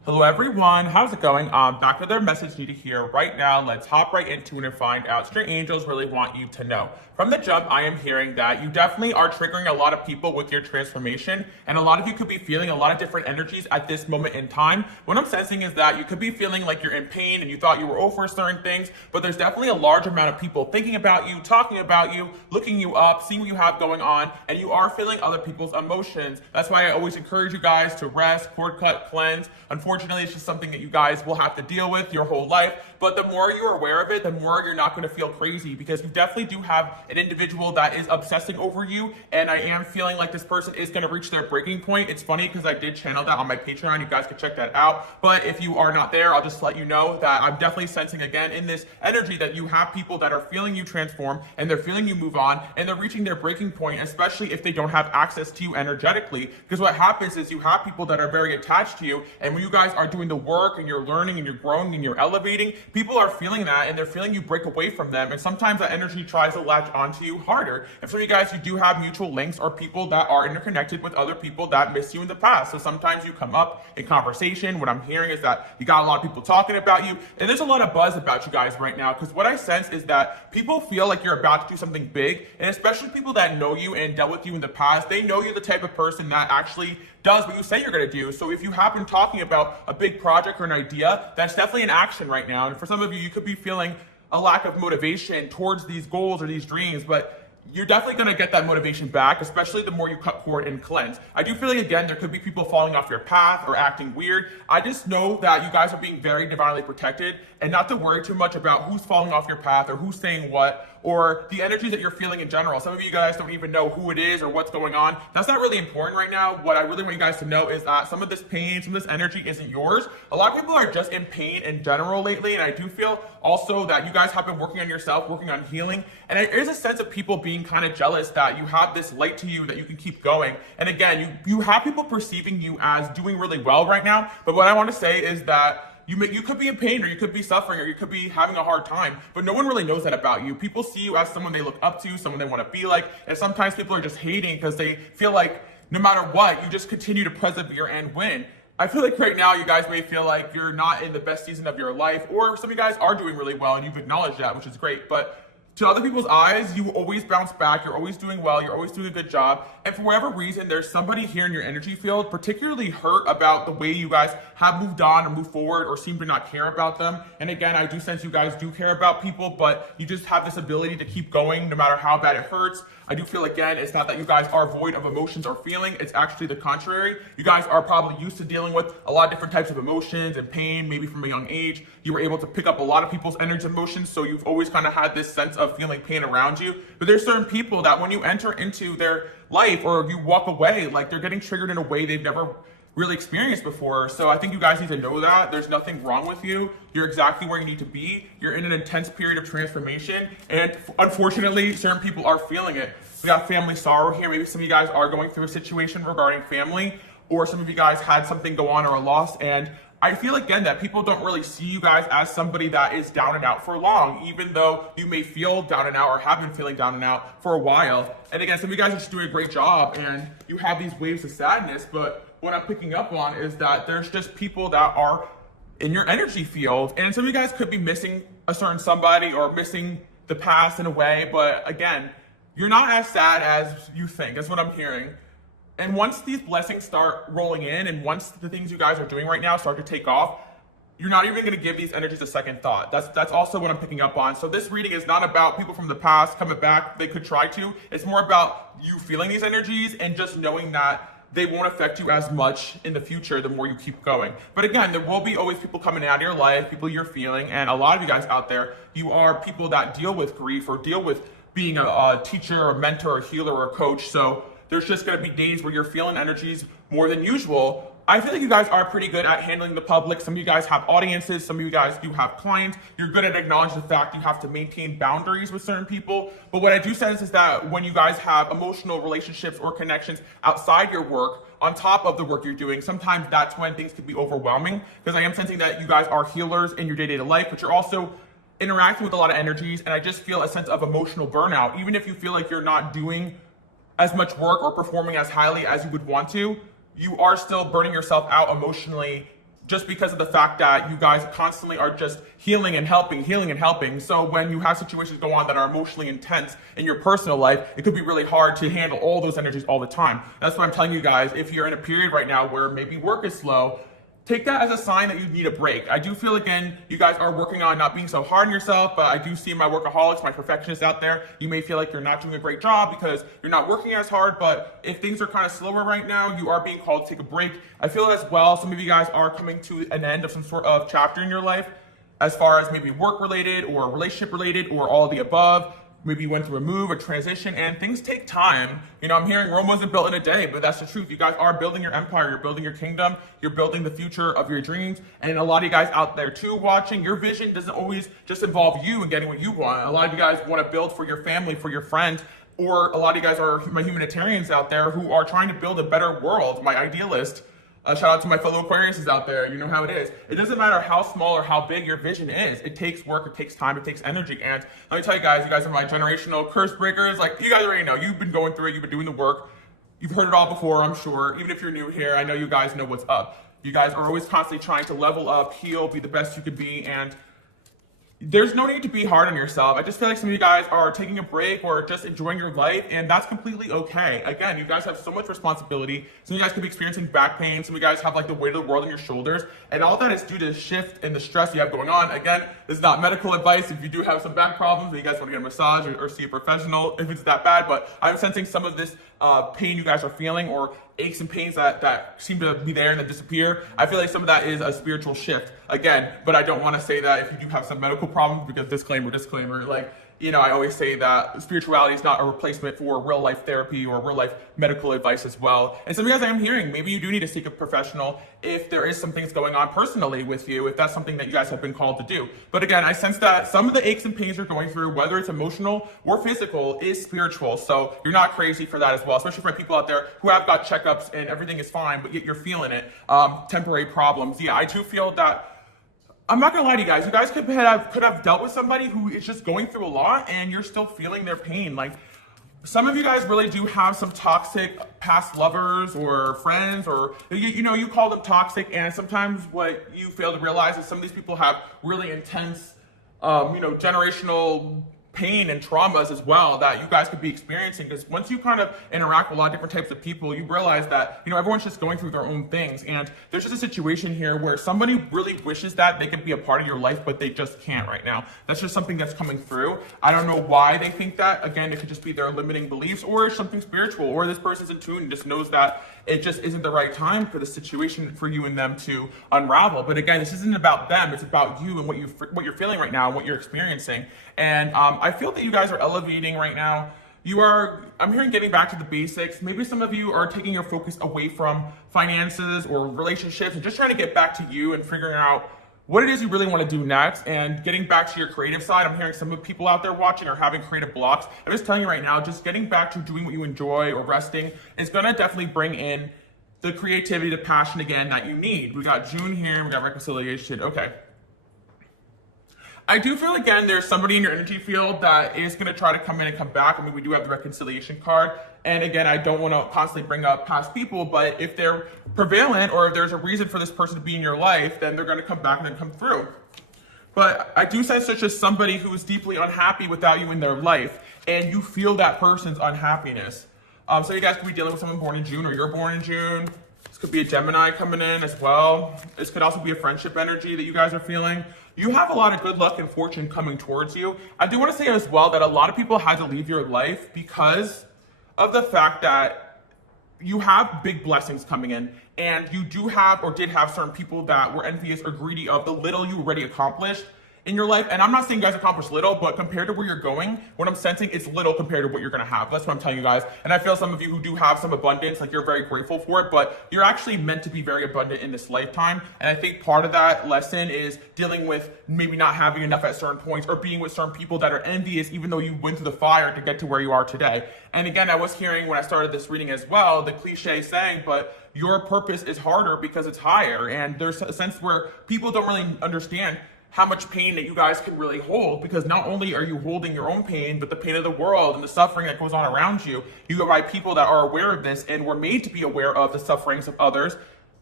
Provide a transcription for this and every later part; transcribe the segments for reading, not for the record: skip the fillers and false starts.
Hello everyone, how's it going? Back with their message needed here right now. Let's hop right into it and find out. Straight angels really want you to know. From the jump, I am hearing that you definitely are triggering a lot of people with your transformation, and a lot of you could be feeling a lot of different energies at this moment in time. What I'm sensing is that you could be feeling like you're in pain and you thought you were over certain things, but there's definitely a large amount of people thinking about you, talking about you, looking you up, seeing what you have going on, and you are feeling other people's emotions. That's why I always encourage you guys to rest, cord cut, cleanse. Unfortunately, it's just something that you guys will have to deal with your whole life. But the more you're aware of it, the more you're not going to feel crazy, because you definitely do have an individual that is obsessing over you. And I am feeling like this person is going to reach their breaking point. It's funny because I did channel that on my Patreon. You guys can check that out. But if you are not there, I'll just let you know that I'm definitely sensing again in this energy that you have people that are feeling you transform and they're feeling you move on and they're reaching their breaking point, especially if they don't have access to you energetically. Because what happens is you have people that are very attached to you, and when you guys are doing the work and you're learning and you're growing and you're elevating, people are feeling that and they're feeling you break away from them, and sometimes that energy tries to latch onto you harder. And so you guys, you do have mutual links or people that are interconnected with other people that miss you in the past. So sometimes you come up in conversation. What I'm hearing is that you got a lot of people talking about you, and there's a lot of buzz about you guys right now, because what I sense is that people feel like you're about to do something big, and especially people that know you and dealt with you in the past, they know you're the type of person that actually does what you say you're going to do. So if you have been talking about a big project or an idea, that's definitely an action right now. And for some of you, you could be feeling a lack of motivation towards these goals or these dreams, but you're definitely going to get that motivation back, especially the more you cut cord and cleanse. I do feel like, again, there could be people falling off your path or acting weird. I just know that you guys are being very divinely protected, and not to worry too much about who's falling off your path or who's saying what, or the energy that you're feeling in general. Some of you guys don't even know who it is or what's going on. That's not really important right now. What I really want you guys to know is that some of this pain, some of this energy isn't yours. A lot of people are just in pain in general lately, and I do feel also that you guys have been working on yourself, working on healing, and there is a sense of people being kind of jealous that you have this light to you that you can keep going. And again, you have people perceiving you as doing really well right now, but what I want to say is that you could be in pain, or you could be suffering, or you could be having a hard time, but no one really knows that about you. People see you as someone they look up to, someone they want to be like, and sometimes people are just hating because they feel like no matter what, you just continue to persevere and win. I feel like right now you guys may feel like you're not in the best season of your life, or some of you guys are doing really well and you've acknowledged that, which is great, but to other people's eyes, you always bounce back, you're always doing well, you're always doing a good job, and for whatever reason, there's somebody here in your energy field particularly hurt about the way you guys have moved on or moved forward, or seem to not care about them. And again, I do sense you guys do care about people, but you just have this ability to keep going no matter how bad it hurts. I do feel, again, it's not that you guys are void of emotions or feeling, it's actually the contrary. You guys are probably used to dealing with a lot of different types of emotions and pain, maybe from a young age. You were able to pick up a lot of people's energy and emotions, so you've always kind of had this sense of feeling pain around you. But there's certain people that when you enter into their life or you walk away, like they're getting triggered in a way they've never really experienced before. So I think you guys need to know that there's nothing wrong with you. You're exactly where you need to be. You're in an intense period of transformation, and unfortunately, certain people are feeling it. We got family sorrow here. Maybe some of you guys are going through a situation regarding family, or some of you guys had something go on or a loss, and I feel again that people don't really see you guys as somebody that is down and out for long, even though you may feel down and out or have been feeling down and out for a while. And again, some of you guys are just doing a great job and you have these waves of sadness, but what I'm picking up on is that there's just people that are in your energy field, and some of you guys could be missing a certain somebody or missing the past in a way, but again, you're not as sad as you think. That's what I'm hearing. And once these blessings start rolling in, and once the things you guys are doing right now start to take off, you're not even going to give these energies a second thought. That's also what I'm picking up on. So this reading is not about people from the past coming back. They could try to. It's more about you feeling these energies and just knowing that they won't affect you as much in the future the more you keep going. But again, there will be always people coming out of your life, people you're feeling, and a lot of you guys out there, you are people that deal with grief or deal with being a teacher, a mentor, a healer, or a coach. So there's just going to be days where you're feeling energies more than usual. I feel like you guys are pretty good at handling the public. Some of you guys have audiences. Some of you guys do have clients. You're good at acknowledging the fact you have to maintain boundaries with certain people. But what I do sense is that when you guys have emotional relationships or connections outside your work, on top of the work you're doing, sometimes that's when things can be overwhelming, because I am sensing that you guys are healers in your day-to-day life, but you're also interacting with a lot of energies, and I just feel a sense of emotional burnout. Even if you feel like you're not doing as much work or performing as highly as you would want to, you are still burning yourself out emotionally just because of the fact that you guys constantly are just healing and helping, healing and helping. So when you have situations go on that are emotionally intense in your personal life, it could be really hard to handle all those energies all the time. That's why I'm telling you guys, if you're in a period right now where maybe work is slow, take that as a sign that you need a break. I do feel, again, you guys are working on not being so hard on yourself, but I do see my workaholics, my perfectionists out there. You may feel like you're not doing a great job because you're not working as hard, but if things are kind of slower right now, you are being called to take a break. I feel as well, some of you guys are coming to an end of some sort of chapter in your life, as far as maybe work-related or relationship-related or all of the above. Maybe you went through a move, a transition, and things take time. You know, I'm hearing Rome wasn't built in a day, but that's the truth. You guys are building your empire, you're building your kingdom, you're building the future of your dreams. And a lot of you guys out there too watching, your vision doesn't always just involve you and getting what you want. A lot of you guys want to build for your family, for your friends, or a lot of you guys are my humanitarians out there who are trying to build a better world, my idealist. Shout out to my fellow Aquariuses out there. You know how it is. It doesn't matter how small or how big your vision is. It takes work, it takes time, it takes energy. And let me tell you guys are my generational curse breakers. Like, you guys already know. You've been going through it. You've been doing the work. You've heard it all before, I'm sure. Even if you're new here, I know you guys know what's up. You guys are always constantly trying to level up, heal, be the best you could be. And there's no need to be hard on yourself. I just feel like some of you guys are taking a break or just enjoying your life, and that's completely okay. Again, you guys have so much responsibility. Some of you guys could be experiencing back pain. Some of you guys have like the weight of the world on your shoulders, and all that is due to the shift and the stress you have going on. Again, this is not medical advice. If you do have some back problems and you guys want to get a massage or see a professional, if it's that bad, but I'm sensing some of this pain you guys are feeling, or aches and pains that seem to be there and then disappear. I feel like some of that is a spiritual shift. Again, but I don't want to say that if you do have some medical problems, because disclaimer, like, you know, I always say that spirituality is not a replacement for real life therapy or real life medical advice as well. And some of you guys I am hearing, maybe you do need to seek a professional if there is some things going on personally with you, if that's something that you guys have been called to do. But again, I sense that some of the aches and pains you're going through, whether it's emotional or physical, is spiritual. So you're not crazy for that as well, especially for people out there who have got checkups and everything is fine, but yet you're feeling it, temporary problems. Yeah, I do feel that. I'm not gonna lie to you guys. You guys could have dealt with somebody who is just going through a lot, and you're still feeling their pain. Like, some of you guys really do have some toxic past lovers or friends, or you know, you call them toxic, and sometimes what you fail to realize is some of these people have really intense, generational pain and traumas as well that you guys could be experiencing. Because once you kind of interact with a lot of different types of people, you realize that, you know, everyone's just going through their own things. And there's just a situation here where somebody really wishes that they could be a part of your life, but they just can't right now. That's just something that's coming through. I don't know why they think that. Again, it could just be their limiting beliefs, or something spiritual, or this person's in tune and just knows that it just isn't the right time for the situation for you and them to unravel. But again, this isn't about them. It's about you and what you're feeling right now and what you're experiencing. And I feel that you guys are elevating right now. I'm hearing getting back to the basics. Maybe some of you are taking your focus away from finances or relationships and just trying to get back to you and figuring out what it is you really want to do next and getting back to your creative side. I'm hearing some of the people out there watching are having creative blocks. I'm just telling you right now, just getting back to doing what you enjoy or resting is going to definitely bring in the creativity, the passion again that you need. We got June here, we got reconciliation. Okay. I do feel, again, there's somebody in your energy field that is going to try to come in and come back. I mean, we do have the reconciliation card. And again, I don't want to constantly bring up past people, but if they're prevalent or if there's a reason for this person to be in your life, then they're going to come back and then come through. But I do sense such as somebody who is deeply unhappy without you in their life, and you feel that person's unhappiness. So you guys could be dealing with someone born in June, or you're born in June. This could be a Gemini coming in as well. This could also be a friendship energy that you guys are feeling. You have a lot of good luck and fortune coming towards you. I do want to say as well that a lot of people had to leave your life because of the fact that you have big blessings coming in, and you do have or did have certain people that were envious or greedy of the little you already accomplished in your life. And I'm not saying you guys accomplished little, but compared to where you're going, what I'm sensing is little compared to what you're going to have. That's what I'm telling you guys. And I feel some of you who do have some abundance, like you're very grateful for it, but you're actually meant to be very abundant in this lifetime. And I think part of that lesson is dealing with maybe not having enough at certain points, or being with certain people that are envious, even though you went through the fire to get to where you are today. And again, I was hearing when I started this reading as well, the cliche saying, but your purpose is harder because it's higher. And there's a sense where people don't really understand how much pain that you guys can really hold, because not only are you holding your own pain, but the pain of the world and the suffering that goes on around you. You go by people that are aware of this and were made to be aware of the sufferings of others.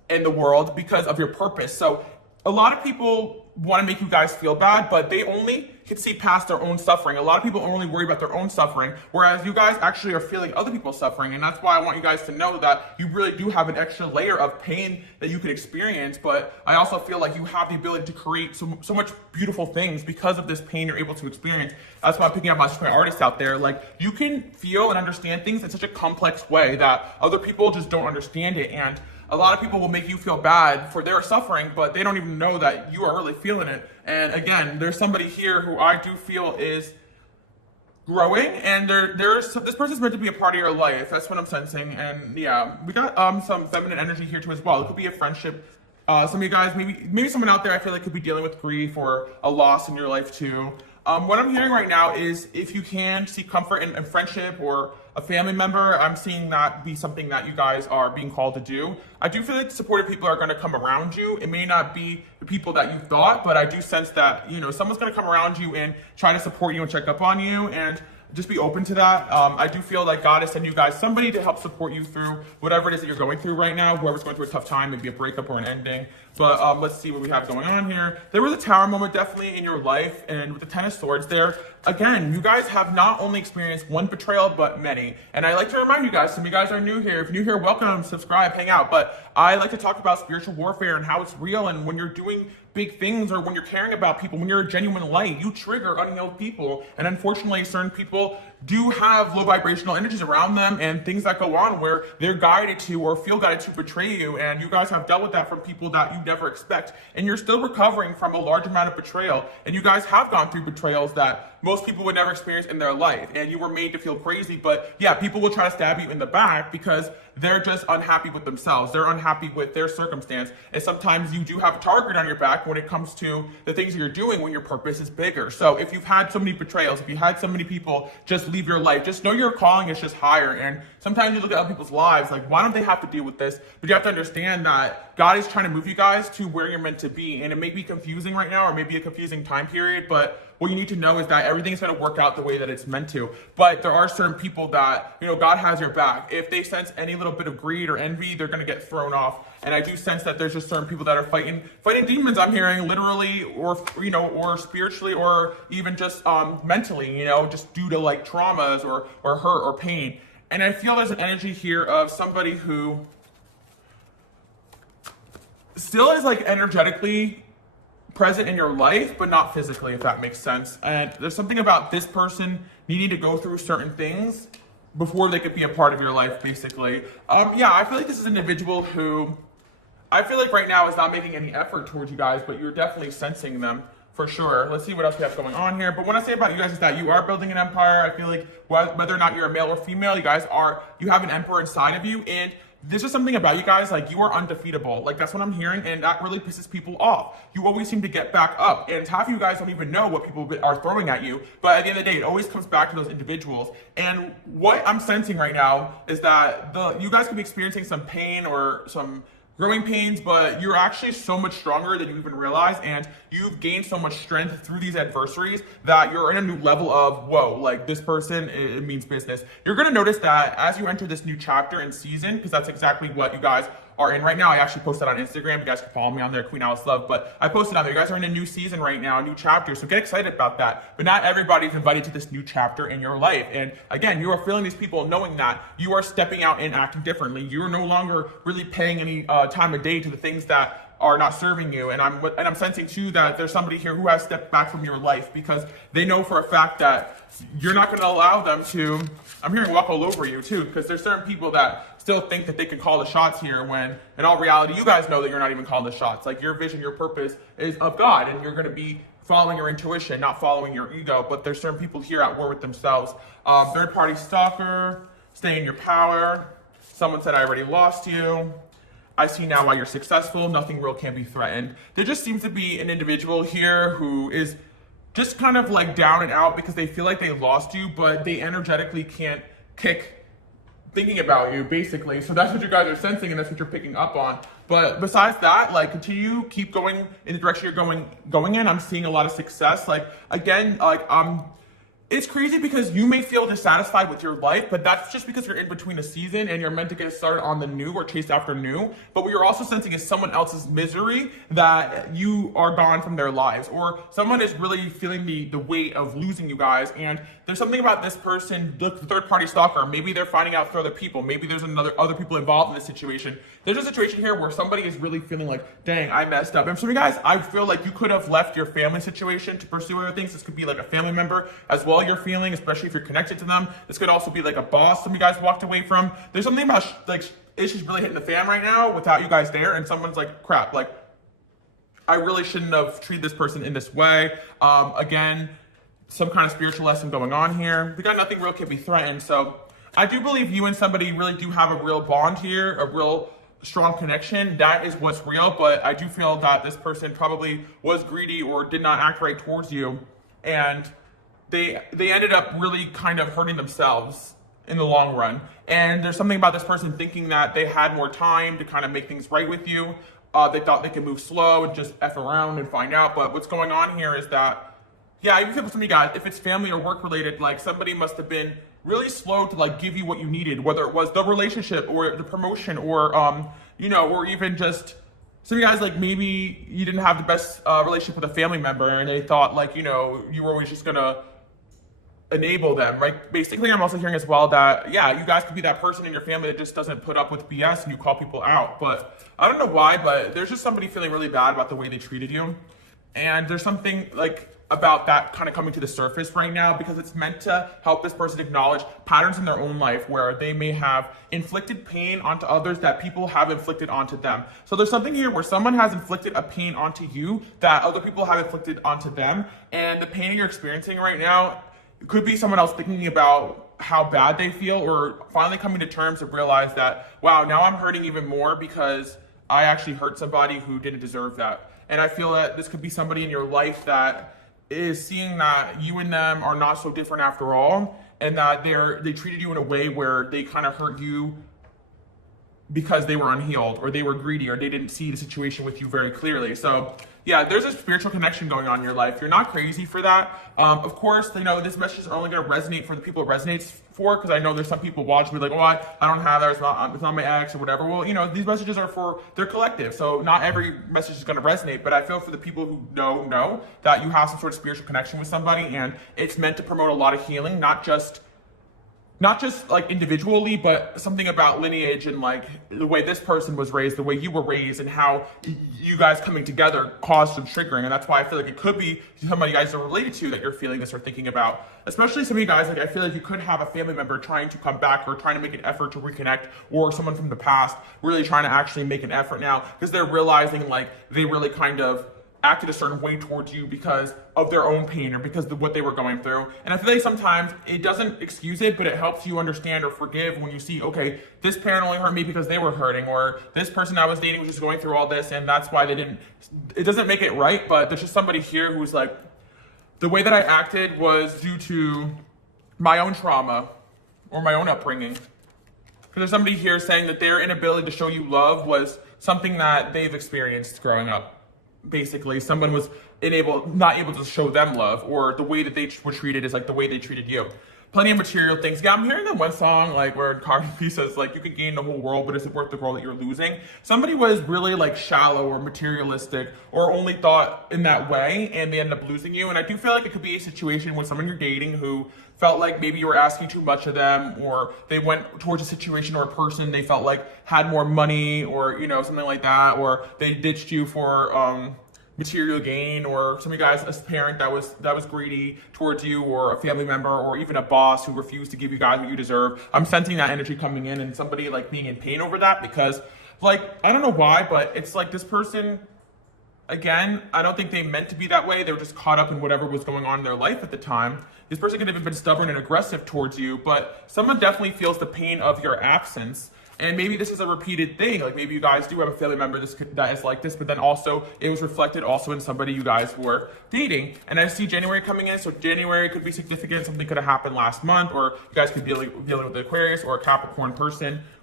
in the world because of your purpose. So a lot of people want to make you guys feel bad, but they only can see past their own suffering. A lot of people only worry about their own suffering, whereas you guys actually are feeling other people's suffering. And that's why I want you guys to know that you really do have an extra layer of pain that you could experience. But I also feel like you have the ability to create so much beautiful things because of this pain you're able to experience. That's why I'm picking up my artists out there. Like, you can feel and understand things in such a complex way that other people just don't understand it. And a lot of people will make you feel bad for their suffering, but they don't even know that you are really feeling it. And again, there's somebody here who I do feel is growing, and this person's meant to be a part of your life. That's what I'm sensing. And yeah, we got some feminine energy here too as well. It could be a friendship. Some of you guys, maybe someone out there I feel like could be dealing with grief or a loss in your life too. What I'm hearing right now is if you can seek comfort in friendship or a family member, I'm seeing that be something that you guys are being called to do. I do feel like supportive people are going to come around you. It may not be the people that you thought, but I do sense that, you know, someone's going to come around you and try to support you and check up on you, and just be open to that. I do feel like God is sending you guys somebody to help support you through whatever it is that you're going through right now, whoever's going through a tough time, maybe a breakup or an ending. But let's see what we have going on here. There was a tower moment definitely in your life, and with the Ten of Swords there, again, you guys have not only experienced one betrayal, but many. And I like to remind you guys, some of you guys are new here. If you're new here, welcome, subscribe, hang out. But I like to talk about spiritual warfare and how it's real, and when you're doing big things or when you're caring about people, when you're a genuine light, you trigger unhealed people. And unfortunately, certain people do have low vibrational energies around them and things that go on where they're guided to or feel guided to betray you. And you guys have dealt with that from people that you never expect. And you're still recovering from a large amount of betrayal. And you guys have gone through betrayals that most people would never experience in their life. And you were made to feel crazy. But yeah, people will try to stab you in the back because they're just unhappy with themselves. They're unhappy with their circumstance. And sometimes you do have a target on your back when it comes to the things that you're doing when your purpose is bigger. So if you've had so many betrayals, if you had so many people just leave your life, just know your calling is just higher. And sometimes you look at other people's lives, like, why don't they have to deal with this? But you have to understand that God is trying to move you guys to where you're meant to be. And it may be confusing right now, or maybe a confusing time period, but what you need to know is that everything's going to work out the way that it's meant to. But there are certain people that, you know, God has your back. If they sense any little bit of greed or envy, they're going to get thrown off. And I do sense that there's just certain people that are fighting demons, I'm hearing, literally, or, you know, or spiritually, or even just mentally, you know, just due to like traumas or hurt or pain. And I feel there's an energy here of somebody who still is like energetically present in your life, but not physically, if that makes sense. And there's something about this person needing to go through certain things before they could be a part of your life, basically. Yeah, I feel like this is an individual who I feel like right now is not making any effort towards you guys, but you're definitely sensing them for sure. Let's see what else we have going on here. But what I say about you guys is that you are building an empire. I feel like whether or not you're a male or female, you have an emperor inside of you, and there's just something about you guys, like, you are undefeatable. Like, that's what I'm hearing, and that really pisses people off. You always seem to get back up, and half of you guys don't even know what people are throwing at you, but at the end of the day, it always comes back to those individuals. And what I'm sensing right now is that you guys could be experiencing some pain or some growing pains, but you're actually so much stronger than you even realize, and you've gained so much strength through these adversaries that you're in a new level of, whoa, like, this person, it means business. You're gonna notice that as you enter this new chapter and season, because that's exactly what you guys are in right now. I actually posted on Instagram. You guys can follow me on there, Queen Alice Love, but I posted on there. You guys are in a new season right now, a new chapter, so get excited about that. But not everybody's invited to this new chapter in your life. And again, you are feeling these people knowing that you are stepping out and acting differently. You are no longer really paying any time of day to the things that are not serving you. And I'm sensing too that there's somebody here who has stepped back from your life because they know for a fact that you're not going to allow them to, I'm hearing, walk all over you too, because there's certain people that still think that they can call the shots here when in all reality, you guys know that you're not even calling the shots. Like, your vision, your purpose is of God, and you're going to be following your intuition, not following your ego. But there's certain people here at war with themselves. Third party stalker, stay in your power. Someone said, I already lost you. I see now why you're successful. Nothing real can be threatened. There just seems to be an individual here who is just kind of like down and out because they feel like they lost you, but they energetically can't kick thinking about you, basically. So that's what you guys are sensing, and that's what you're picking up on. But besides that, like, keep going in the direction you're going in. I'm seeing a lot of success. Like, again, like, it's crazy because you may feel dissatisfied with your life, but that's just because you're in between a season and you're meant to get started on the new or chase after new. But what you're also sensing is someone else's misery that you are gone from their lives, or someone is really feeling the weight of losing you guys. And there's something about this person, the third party stalker. Maybe they're finding out through other people. Maybe there's other people involved in this situation. There's a situation here where somebody is really feeling like, dang, I messed up. And some of you guys, I feel like you could have left your family situation to pursue other things. This could be like a family member as well you're feeling, especially if you're connected to them. This could also be like a boss some of you guys walked away from. There's something about like issues really hitting the fan right now without you guys there, and someone's like, crap, like I really shouldn't have treated this person in this way. Again, some kind of spiritual lesson going on here. We got nothing real can be threatened. So I do believe you and somebody really do have a real bond here, a real strong connection. That is what's real. But I do feel that this person probably was greedy or did not act right towards you, and they ended up really kind of hurting themselves in the long run. And there's something about this person thinking that they had more time to kind of make things right with you. They thought they could move slow and just F around and find out. But what's going on here is that, yeah, I even feel for some of you guys, if it's family or work related, like somebody must have been really slow to like give you what you needed, whether it was the relationship or the promotion or, you know, or even just some of you guys, like maybe you didn't have the best relationship with a family member and they thought like, you know, you were always just gonna enable them, right? Basically, I'm also hearing as well that, yeah, you guys could be that person in your family that just doesn't put up with BS and you call people out. But I don't know why, but there's just somebody feeling really bad about the way they treated you. And there's something like about that kind of coming to the surface right now, because it's meant to help this person acknowledge patterns in their own life where they may have inflicted pain onto others that people have inflicted onto them. So there's something here where someone has inflicted a pain onto you that other people have inflicted onto them. And the pain you're experiencing right now, it could be someone else thinking about how bad they feel, or finally coming to terms to realize that, wow, now I'm hurting even more because I actually hurt somebody who didn't deserve that. And I feel that this could be somebody in your life that is seeing that you and them are not so different after all, and that they treated you in a way where they kind of hurt you because they were unhealed, or they were greedy, or they didn't see the situation with you very clearly. So yeah, there's a spiritual connection going on in your life. You're not crazy for that. Of course, you know, this message is only going to resonate for the people it resonates for, because I know there's some people watching me like, oh, I don't have that, it's not my ex or whatever. Well, you know, these messages are for their collective, so not every message is going to resonate, but I feel for the people who know that you have some sort of spiritual connection with somebody, and it's meant to promote a lot of healing, not just like individually, but something about lineage and like the way this person was raised, the way you were raised, and how you guys coming together caused some triggering. And that's why I feel like it could be somebody you guys are related to that you're feeling this or thinking about. Especially some of you guys, like I feel like you could have a family member trying to come back or trying to make an effort to reconnect, or someone from the past really trying to actually make an effort now because they're realizing like they really kind of acted a certain way towards you because of their own pain or because of what they were going through. And I feel like sometimes it doesn't excuse it, but it helps you understand or forgive when you see, okay, this parent only hurt me because they were hurting, or this person I was dating was just going through all this and that's why they didn't. It doesn't make it right, but there's just somebody here who's like, the way that I acted was due to my own trauma or my own upbringing. Because there's somebody here saying that their inability to show you love was something that they've experienced growing up. Basically, someone was not able to show them love, or the way that they were treated is like the way they treated you. Plenty of material things. Yeah, I'm hearing that one song like where Cardi B says like you could gain the whole world, but is it worth the world that you're losing? Somebody was really like shallow or materialistic, or only thought in that way, and they end up losing you. And I do feel like it could be a situation with someone you're dating who felt like maybe you were asking too much of them, or they went towards a situation or a person they felt like had more money, or you know, something like that, or they ditched you for material gain, or some of you guys, a parent that was greedy towards you, or a family member, or even a boss who refused to give you guys what you deserve. I'm sensing that energy coming in, and somebody like being in pain over that, because like, I don't know why, but it's like this person, again, I don't think they meant to be that way. They were just caught up in whatever was going on in their life at the time. This person could have been stubborn and aggressive towards you, but someone definitely feels the pain of your absence. And maybe this is a repeated thing. Like maybe you guys do have a family member that is like this, but then also it was reflected also in somebody you guys were dating. And I see January coming in, so January could be significant. Something could have happened last month, or you guys could be dealing with the Aquarius or a Capricorn person,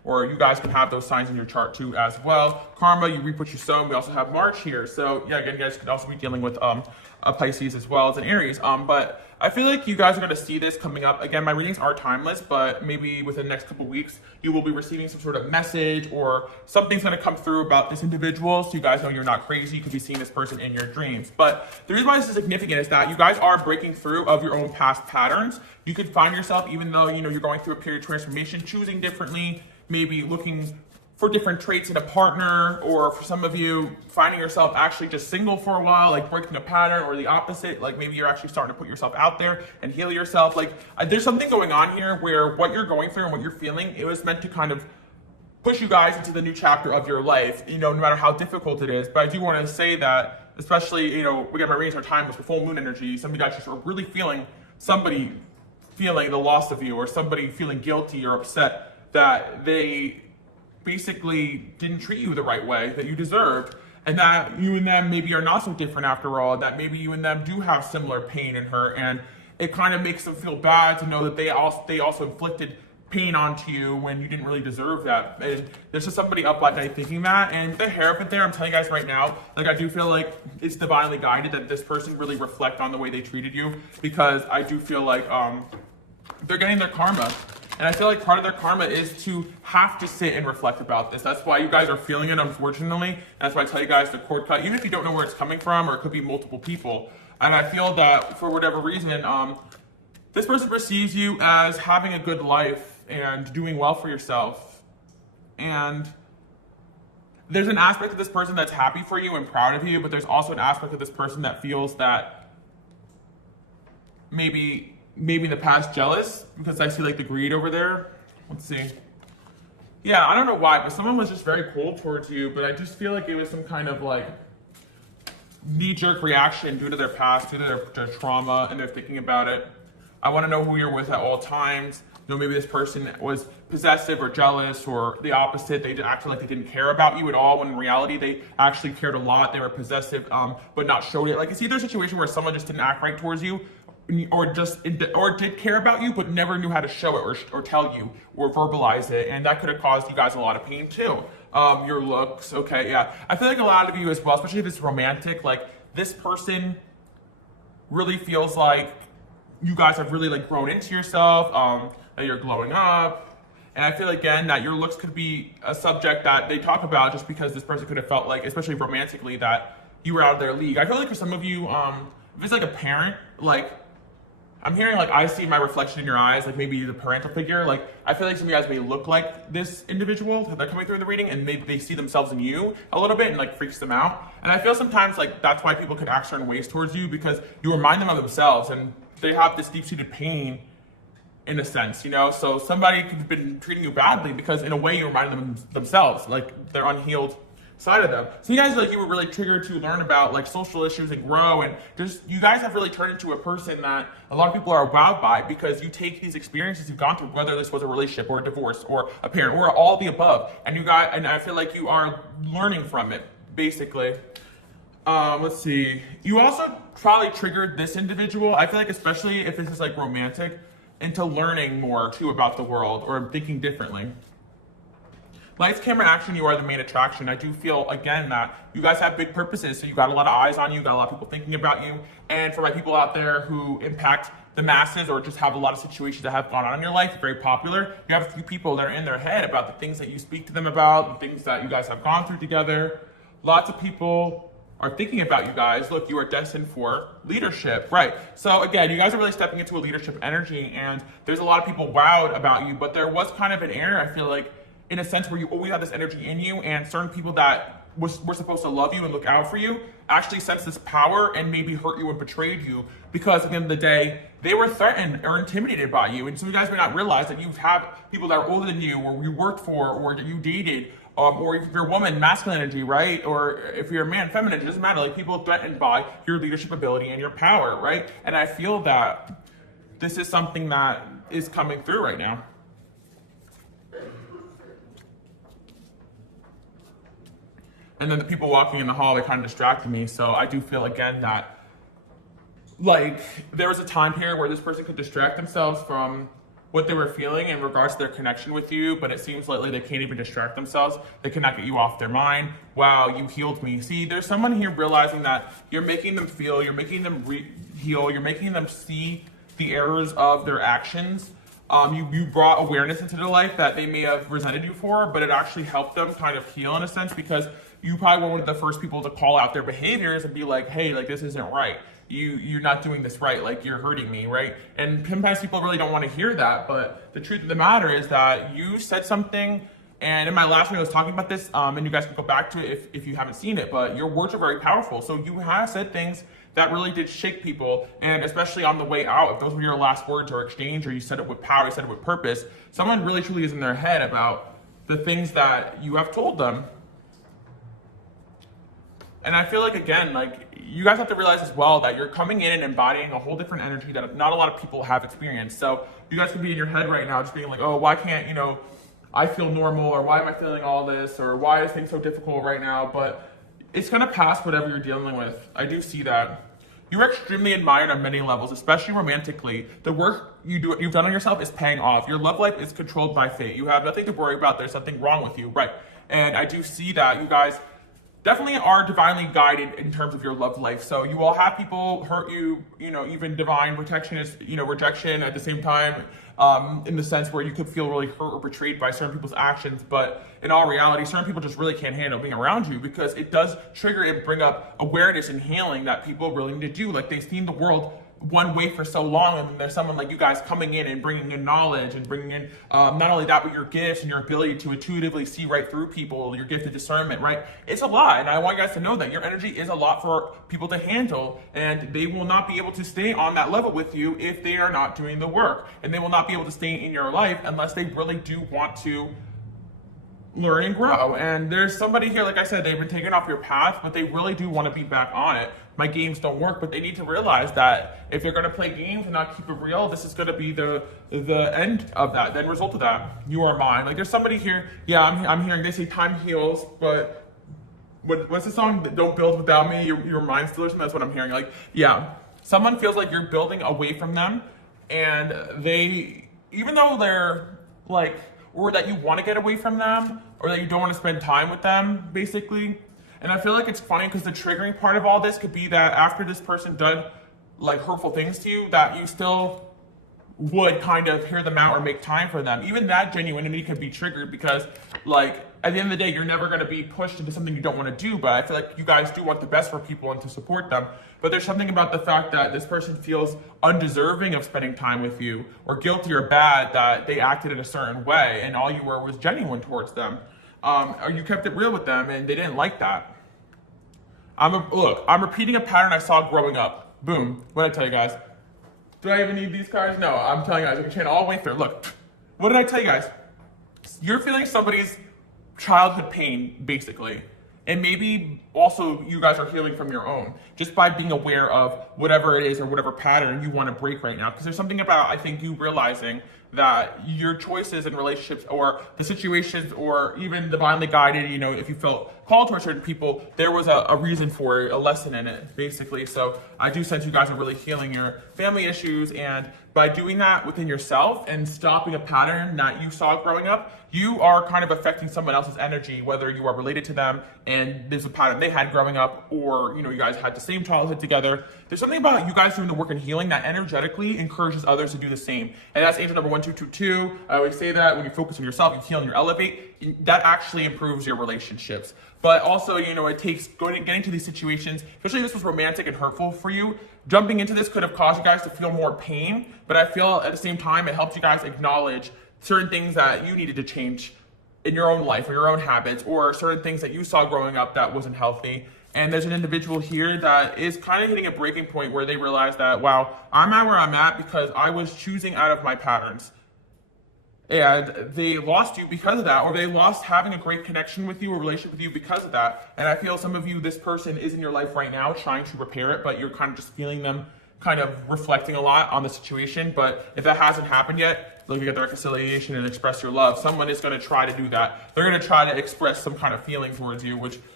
or you guys can have those signs in your chart too as well. Karma, you reap what you sow. And we also have March here. So yeah, again, you guys could also be dealing with a Pisces as well as an Aries. But I feel like you guys are going to see this coming up. Again, my readings are timeless, but maybe within the next couple weeks, you will be receiving some sort of message or something's going to come through about this individual. So you guys know you're not crazy. You could be seeing this person in your dreams. But the reason why this is significant is that you guys are breaking through of your own past patterns. You could find yourself, even though, you're going through a period of transformation, choosing differently, maybe looking for different traits in a partner, or for some of you, finding yourself actually just single for a while, like breaking a pattern, or the opposite, like maybe you're actually starting to put yourself out there and heal yourself. Like there's something going on here where what you're going through and what you're feeling, it was meant to kind of push you guys into the new chapter of your life, no matter how difficult it is. But I do want to say that, especially, we get my readings our time with the full moon energy, some of you guys just are really feeling somebody feeling the loss of you, or somebody feeling guilty or upset that they basically didn't treat you the right way that you deserved, and that you and them maybe are not so different after all, that maybe you and them do have similar pain and hurt, and it kind of makes them feel bad to know that they also inflicted pain onto you when you didn't really deserve that. And there's just somebody up at night thinking that, and the hair up there, I'm telling you guys right now, like I do feel like it's divinely guided that this person really reflect on the way they treated you, because I do feel like they're getting their karma. And I feel like part of their karma is to have to sit and reflect about this. That's why you guys are feeling it, unfortunately. And that's why I tell you guys to cord cut, even if you don't know where it's coming from, or it could be multiple people. And I feel that for whatever reason, this person perceives you as having a good life and doing well for yourself. And there's an aspect of this person that's happy for you and proud of you, but there's also an aspect of this person that feels that maybe in the past jealous, because I see like the greed over there. Let's see. Yeah, I don't know why, but someone was just very cold towards you, but I just feel like it was some kind of like knee-jerk reaction due to their past, due to their trauma, and they're thinking about it. I want to know who you're with at all times. Maybe this person was possessive or jealous, or the opposite. They acted like they didn't care about you at all, when in reality they actually cared a lot. They were possessive, but not showed it. Like it's either a situation where someone just didn't act right towards you, or did care about you, but never knew how to show it or tell you or verbalize it, and that could have caused you guys a lot of pain too. Your looks, okay, yeah. I feel like a lot of you as well, especially if it's romantic, like this person really feels like you guys have really like grown into yourself, that you're glowing up, and I feel again that your looks could be a subject that they talk about, just because this person could have felt like, especially romantically, that you were out of their league. I feel like for some of you, if it's like a parent, like I'm hearing like I see my reflection in your eyes, like maybe the parental figure. Like I feel like some of you guys may look like this individual that coming through in the reading, and maybe they see themselves in you a little bit and like freaks them out. And I feel sometimes like that's why people could act certain ways towards you, because you remind them of themselves, and they have this deep-seated pain in a sense, So somebody could have been treating you badly because in a way you remind them of themselves, like their unhealed side of them. So you guys, like, you were really triggered to learn about like social issues and grow, and just you guys have really turned into a person that a lot of people are wowed by, because you take these experiences you've gone through, whether this was a relationship or a divorce or a parent or all the above, and I feel like you are learning from it, basically. Let's see. You also probably triggered this individual. I feel like, especially if this is like romantic, into learning more too about the world or thinking differently. Lights, camera, action, you are the main attraction. I do feel, again, that you guys have big purposes, so you got a lot of eyes on you, got a lot of people thinking about you. And for my people out there who impact the masses or just have a lot of situations that have gone on in your life, very popular, you have a few people that are in their head about the things that you speak to them about, the things that you guys have gone through together. Lots of people are thinking about you guys. Look, you are destined for leadership, right? So again, you guys are really stepping into a leadership energy, and there's a lot of people wowed about you, but there was kind of an error, I feel like, in a sense where you always had this energy in you, and certain people that were supposed to love you and look out for you actually sensed this power and maybe hurt you and betrayed you, because at the end of the day, they were threatened or intimidated by you. And some of you guys may not realize that you have people that are older than you, or you worked for, or that you dated, or if you're a woman, masculine energy, right? Or if you're a man, feminine, it doesn't matter. Like, people are threatened by your leadership ability and your power, right? And I feel that this is something that is coming through right now. And then the people walking in the hall, they kind of distracted me. So I do feel, again, that, like, there was a time here where this person could distract themselves from what they were feeling in regards to their connection with you, but it seems lately they can't even distract themselves. They cannot get you off their mind. Wow, you healed me. See, there's someone here realizing that you're making them feel, you're making them heal, you're making them see the errors of their actions. You brought awareness into their life that they may have resented you for, but it actually helped them kind of heal in a sense, because you probably were one of the first people to call out their behaviors and be like, hey, like this isn't right. You're not doing this right, like you're hurting me, right? And sometimes people really don't want to hear that, but the truth of the matter is that you said something, and in my last video I was talking about this, and you guys can go back to it if you haven't seen it, but your words are very powerful. So you have said things that really did shake people, and especially on the way out, if those were your last words or exchange, or you said it with power, you said it with purpose, someone really truly is in their head about the things that you have told them. And I feel like, again, like you guys have to realize as well that you're coming in and embodying a whole different energy that not a lot of people have experienced. So you guys can be in your head right now just being like, oh, why can't, I feel normal, or why am I feeling all this, or why is things so difficult right now? But it's gonna pass whatever you're dealing with. I do see that. You're extremely admired on many levels, especially romantically. The work you've done on yourself is paying off. Your love life is controlled by fate. You have nothing to worry about. There's something wrong with you, right? And I do see that you guys definitely are divinely guided in terms of your love life. So you will have people hurt you, even divine protection is, rejection at the same time, in the sense where you could feel really hurt or betrayed by certain people's actions. But in all reality, certain people just really can't handle being around you, because it does trigger and bring up awareness and healing that people really need to do. Like, they've seen the world one way for so long, and there's someone like you guys coming in and bringing in knowledge and bringing in not only that, but your gifts and your ability to intuitively see right through people, your gift of discernment, right? It's a lot, and I want you guys to know that your energy is a lot for people to handle, and they will not be able to stay on that level with you if they are not doing the work, and they will not be able to stay in your life unless they really do want to learn and grow. And there's somebody here, like I said, they've been taken off your path, but they really do want to be back on it. My games don't work, but they need to realize that if they're going to play games and not keep it real, this is going to be the end of that, the end result of that. You are mine. Like, there's somebody here, yeah, I'm hearing, they say time heals, but what's the song, Don't Build Without Me, your mind still, or something? That's what I'm hearing. Like, yeah, someone feels like you're building away from them, and they, even though they're like, or that you want to get away from them, or that you don't want to spend time with them, basically. And I feel like it's funny because the triggering part of all this could be that after this person did like hurtful things to you, that you still would kind of hear them out or make time for them. Even that genuinity could be triggered, because like at the end of the day, you're never going to be pushed into something you don't want to do. But I feel like you guys do want the best for people and to support them. But there's something about the fact that this person feels undeserving of spending time with you, or guilty or bad that they acted in a certain way and all you were was genuine towards them. Or you kept it real with them and they didn't like that. Look, I'm repeating a pattern I saw growing up. Boom. What did I tell you guys? Do I even need these cards? No, I'm telling you guys, you can channel all the way through. Look, what did I tell you guys? You're feeling somebody's childhood pain, basically. And maybe also you guys are healing from your own, just by being aware of whatever it is or whatever pattern you want to break right now. Because there's something about, I think, you realizing that your choices in relationships, or the situations, or even divinely guided, if you felt called towards certain people, there was a reason for it, a lesson in it, basically. So I do sense you guys are really healing your family issues, and by doing that within yourself and stopping a pattern that you saw growing up, you are kind of affecting someone else's energy, whether you are related to them and there's a pattern they had growing up, or you guys had the same childhood together. There's something about you guys doing the work and healing that energetically encourages others to do the same. And that's angel number 1222. I always say that when you focus on yourself, you heal and you elevate, that actually improves your relationships. But also, it takes getting into these situations, especially if this was romantic and hurtful for you. Jumping into this could have caused you guys to feel more pain, but I feel at the same time, it helps you guys acknowledge certain things that you needed to change in your own life or your own habits, or certain things that you saw growing up that wasn't healthy. And there's an individual here that is kind of hitting a breaking point where they realize that, wow, I'm at where I'm at because I was choosing out of my patterns. And they lost you because of that, or they lost having a great connection with you, a relationship with you because of that. And I feel some of you, this person is in your life right now trying to repair it, but you're kind of just feeling them kind of reflecting a lot on the situation. But if that hasn't happened yet, looking at the reconciliation and express your love, someone is going to try to do that. They're going to try to express some kind of feeling towards you, which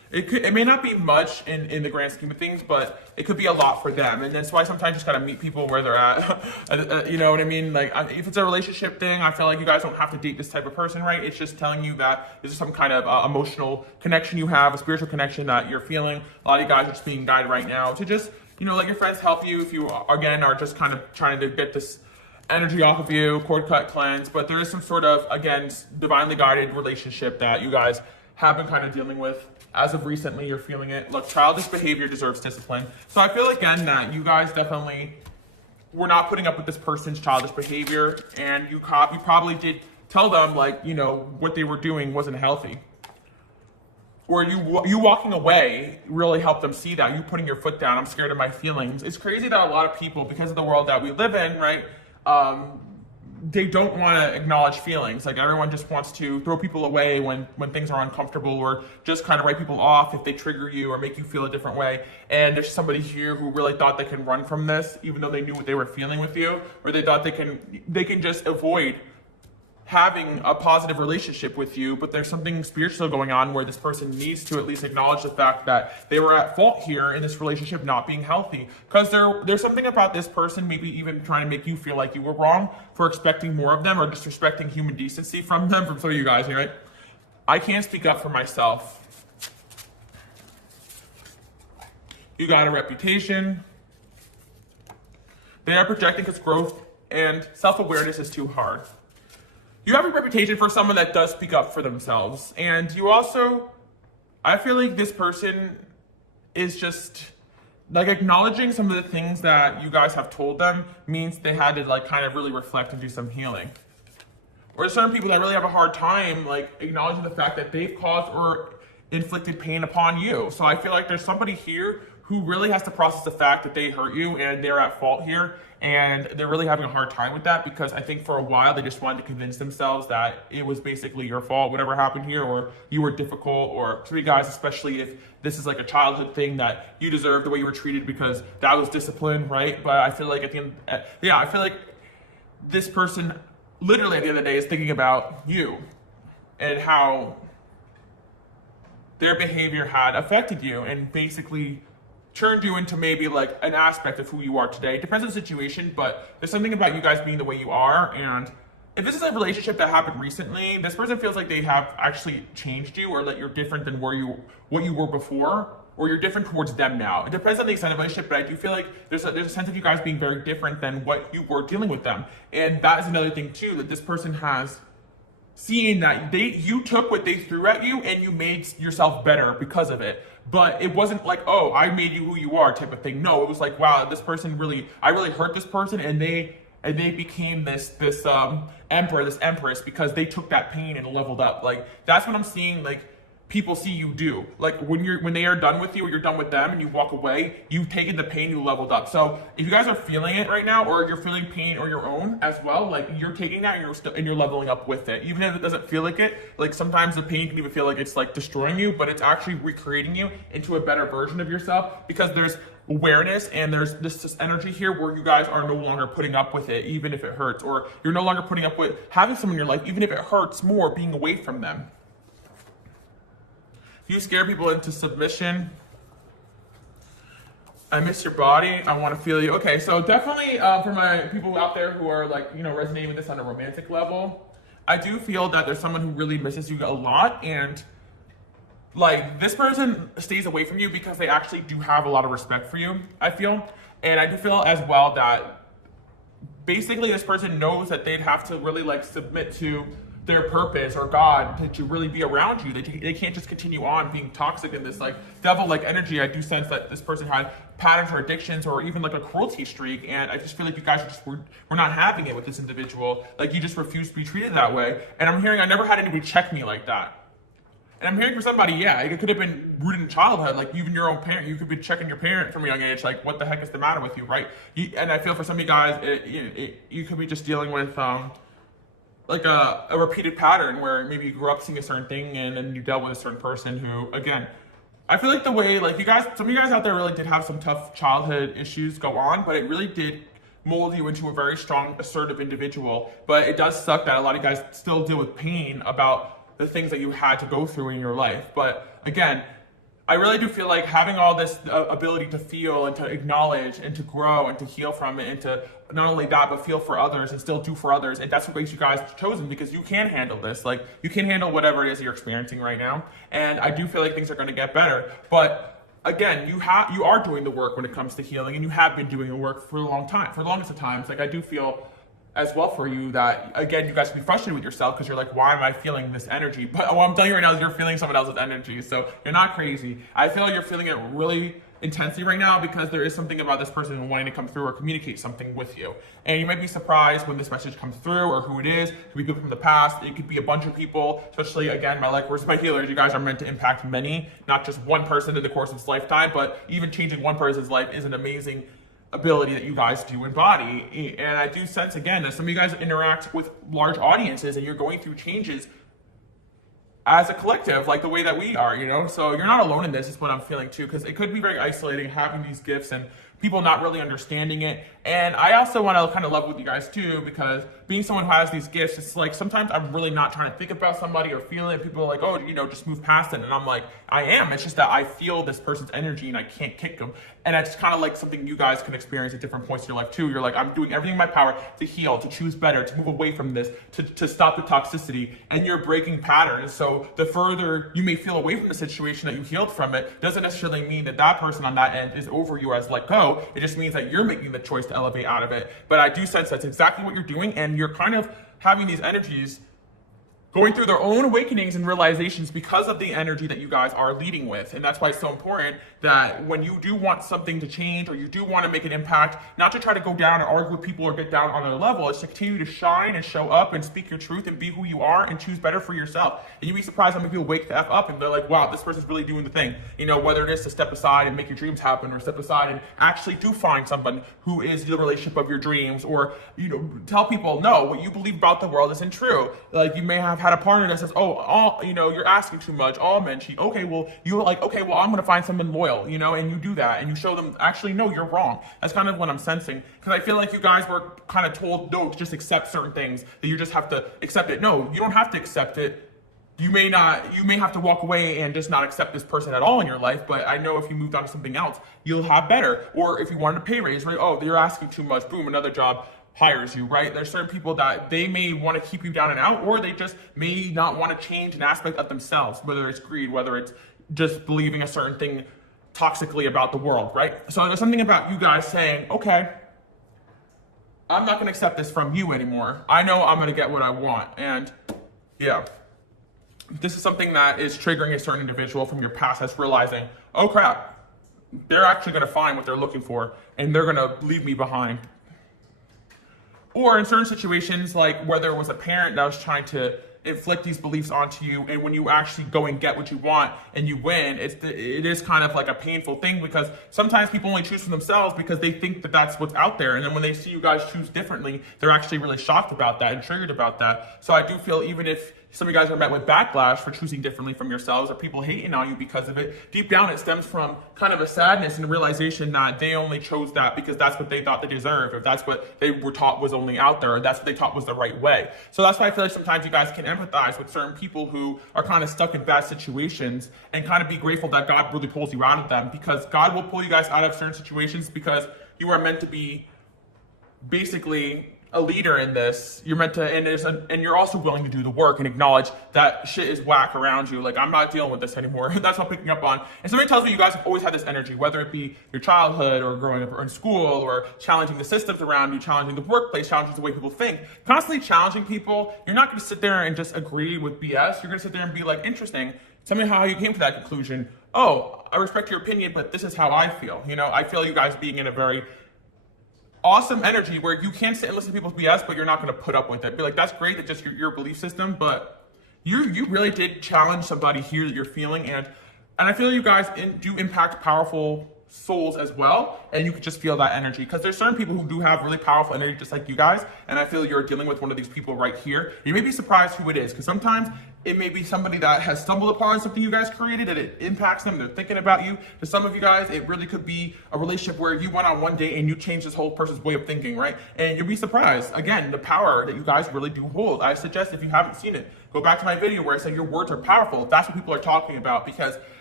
it may not be much in the grand scheme of things, but it could be a lot for them. And that's why sometimes you just gotta meet people where they're at. You know what I mean? Like if it's a relationship thing, I feel like you guys don't have to date this type of person, right? It's just telling you that this is some kind of emotional connection you have, a spiritual connection that you're feeling. A lot of you guys are just being guided right now to just, let your friends help you if you, again, are just kind of trying to get this energy off of you, cord cut, cleanse. But there is some sort of, again, divinely guided relationship that you guys have been kind of dealing with. As of recently, you're feeling it. Look, childish behavior deserves discipline. So I feel again that you guys definitely were not putting up with this person's childish behavior, and you probably did tell them what they were doing wasn't healthy. Or you walking away really helped them see that. You putting your foot down. I'm scared of my feelings. It's crazy that a lot of people, because of the world that we live in, right? They don't want to acknowledge feelings. Like everyone just wants to throw people away when things are uncomfortable, or just kind of write people off if they trigger you or make you feel a different way. And there's somebody here who really thought they can run from this, even though they knew what they were feeling with you, or they thought they can just avoid having a positive relationship with you. But there's something spiritual going on where this person needs to at least acknowledge the fact that they were at fault here in this relationship not being healthy. Because there's something about this person maybe even trying to make you feel like you were wrong for expecting more of them, or disrespecting human decency from them, from some of you guys here, right? I can't speak up for myself. You got a reputation. They are projecting because growth and self-awareness is too hard. You have a reputation for someone that does speak up for themselves. And you also, I feel like this person is just acknowledging some of the things that you guys have told them means they had to kind of really reflect and do some healing. Or certain people that really have a hard time acknowledging the fact that they've caused or inflicted pain upon you. So I feel like there's somebody here who really has to process the fact that they hurt you and they're at fault here. And they're really having a hard time with that, because I think for a while they just wanted to convince themselves that it was basically your fault, whatever happened here, or you were difficult, or three guys, especially if this is a childhood thing that you deserve the way you were treated because that was discipline, right? But I feel like at the end, I feel like this person literally at the end of the day is thinking about you and how their behavior had affected you and basically turned you into maybe an aspect of who you are today. It depends on the situation, but there's something about you guys being the way you are. And if this is a relationship that happened recently, this person feels like they have actually changed you, or that you're different than what you were before, or you're different towards them now. It depends on the extent of the relationship, but I do feel like there's a sense of you guys being very different than what you were dealing with them. And that is another thing too, that this person has seen that you took what they threw at you and you made yourself better because of it. But it wasn't oh, I made you who you are type of thing. No, it was wow, this person I really hurt this person, and they became this emperor, this empress, because they took that pain and leveled up. That's what I'm seeing people see you do. When they are done with you, or you're done with them and you walk away, you've taken the pain, you leveled up. So if you guys are feeling it right now, or you're feeling pain or your own as well, you're taking that and you're leveling up with it. Even if it doesn't feel like it, sometimes the pain can even feel like it's destroying you, but it's actually recreating you into a better version of yourself, because there's awareness and there's this energy here where you guys are no longer putting up with it, even if it hurts, or you're no longer putting up with having someone in your life, even if it hurts more, being away from them. You scare people into submission. I miss your body. I want to feel you. Okay, so definitely for my people out there who are resonating with this on a romantic level, I do feel that there's someone who really misses you a lot, and this person stays away from you because they actually do have a lot of respect for you, I feel. And I do feel as well that basically this person knows that they'd have to really submit to their purpose or God to really be around you. They can't just continue on being toxic in this devil-like energy. I do sense that this person had patterns or addictions, or even a cruelty streak, and I just feel like you guys we're not having it with this individual. You just refuse to be treated that way. And I'm hearing I never had anybody check me like that. And I'm hearing for somebody, yeah, it could have been rooted in childhood, even your own parent. You could be checking your parent from a young age, what the heck is the matter with you, right? And I feel for some of you guys, you could be just dealing with a repeated pattern where maybe you grew up seeing a certain thing and then you dealt with a certain person who, again, I feel like the way, you guys, some of you guys out there really did have some tough childhood issues go on, but it really did mold you into a very strong, assertive individual. But it does suck that a lot of you guys still deal with pain about the things that you had to go through in your life. But again, I really do feel like having all this ability to feel and to acknowledge and to grow and to heal from it and to not only that, but feel for others and still do for others. And that's what makes you guys chosen, because you can handle this. Like, you can handle whatever it is you're experiencing right now. And I do feel like things are going to get better. But again, you are doing the work when it comes to healing, and you have been doing the work for a long time, for the longest of times. Like, I do feel as well for you that, again, you guys can be frustrated with yourself because you're like, why am I feeling this energy? But what I'm telling you right now is you're feeling someone else's energy. So you're not crazy. I feel like you're feeling it really intensely right now because there is something about this person wanting to come through or communicate something with you. And you might be surprised when this message comes through or who it is. It could be people from the past. It could be a bunch of people, especially, again, my light workers, my healers. You guys are meant to impact many, not just one person in the course of this lifetime, but even changing one person's life is an amazing ability that you guys do embody. And I do sense, again, that some of you guys interact with large audiences and you're going through changes as a collective, like the way that we are, you know? So you're not alone in this, is what I'm feeling too, because it could be very isolating having these gifts and people not really understanding it. And I also want to kind of level with you guys too, because being someone who has these gifts, it's like sometimes I'm really not trying to think about somebody or feel it. People are like, oh, you know, just move past it. And I'm like, I am. It's just that I feel this person's energy and I can't kick them. And it's kind of like something you guys can experience at different points in your life too. You're like, I'm doing everything in my power to heal, to choose better, to move away from this, to stop the toxicity. And you're breaking patterns. So the further you may feel away from the situation that you healed from it, doesn't necessarily mean that that person on that end is over you as let go. It just means that you're making the choice to elevate out of it. But I do sense that's exactly what you're doing, and you're kind of having these energies going through their own awakenings and realizations because of the energy that you guys are leading with. And that's why it's so important that when you do want something to change or you do want to make an impact, not to try to go down and argue with people or get down on their level, it's to continue to shine and show up and speak your truth and be who you are and choose better for yourself. And you'd be surprised how many people wake the F up and they're like, wow, this person's really doing the thing. You know, whether it is to step aside and make your dreams happen, or step aside and actually do find someone who is the relationship of your dreams, or, you know, tell people, no, what you believe about the world isn't true. Like, you may have had a partner that says, oh, all, you know, you're asking too much, all men cheat. Okay, well, you're like, okay, well, I'm going to find someone loyal, you know, and you do that and you show them, actually, no, you're wrong. That's kind of what I'm sensing, because I feel like you guys were kind of told, no, just accept certain things, that you just have to accept it. No, you don't have to accept it. You may have to walk away and just not accept this person at all in your life, but I know if you moved on to something else, you'll have better. Or if you wanted a pay raise, right? Oh, you're asking too much, boom, another job hires you, right? There's certain people that they may want to keep you down and out, or they just may not want to change an aspect of themselves, whether it's greed, whether it's just believing a certain thing toxically about the world, right? So there's something about you guys saying, okay, I'm not going to accept this from you anymore. I know I'm going to get what I want. And yeah, this is something that is triggering a certain individual from your past that's realizing, oh crap, they're actually going to find what they're looking for and they're going to leave me behind. Or in certain situations, like where there was a parent that was trying to inflict these beliefs onto you, and when you actually go and get what you want and you win, it is kind of like a painful thing, because sometimes people only choose for themselves because they think that that's what's out there, and then when they see you guys choose differently, they're actually really shocked about that and triggered about that. So I do feel, even if some of you guys are met with backlash for choosing differently from yourselves, or people hating on you because of it, deep down it stems from kind of a sadness and a realization that they only chose that because that's what they thought they deserved, or that's what they were taught was only out there, or that's what they thought was the right way. So that's why I feel like sometimes you guys can empathize with certain people who are kind of stuck in bad situations, and kind of be grateful that God really pulls you out of them, because God will pull you guys out of certain situations because you are meant to be basically a leader in this. You're meant to, and you're also willing to do the work and acknowledge that shit is whack around you. Like, I'm not dealing with this anymore. That's what I'm picking up on. And somebody tells me you guys have always had this energy, whether it be your childhood or growing up or in school, or challenging the systems around you, challenging the workplace, challenging the way people think. Constantly challenging people. You're not going to sit there and just agree with BS. You're going to sit there and be like, interesting. Tell me how you came to that conclusion. Oh, I respect your opinion, but this is how I feel. You know, I feel you guys being in a very awesome energy where you can sit and listen to people's BS, but you're not going to put up with it. Be like, that's great, that just your belief system, but you really did challenge somebody here that you're feeling, and I feel you guys do impact powerful souls as well, and you could just feel that energy, because there's certain people who do have really powerful energy just like you guys, and I feel you're dealing with one of these people right here. You may be surprised who it is, because sometimes it may be somebody that has stumbled upon something you guys created and it impacts them. They're thinking about you. To some of you guys, it really could be a relationship where you went on one day and you changed this whole person's way of thinking, right? And you'll be surprised. Again, the power that you guys really do hold. I suggest, if you haven't seen it, go back to my video where I said your words are powerful. That's what people are talking about, because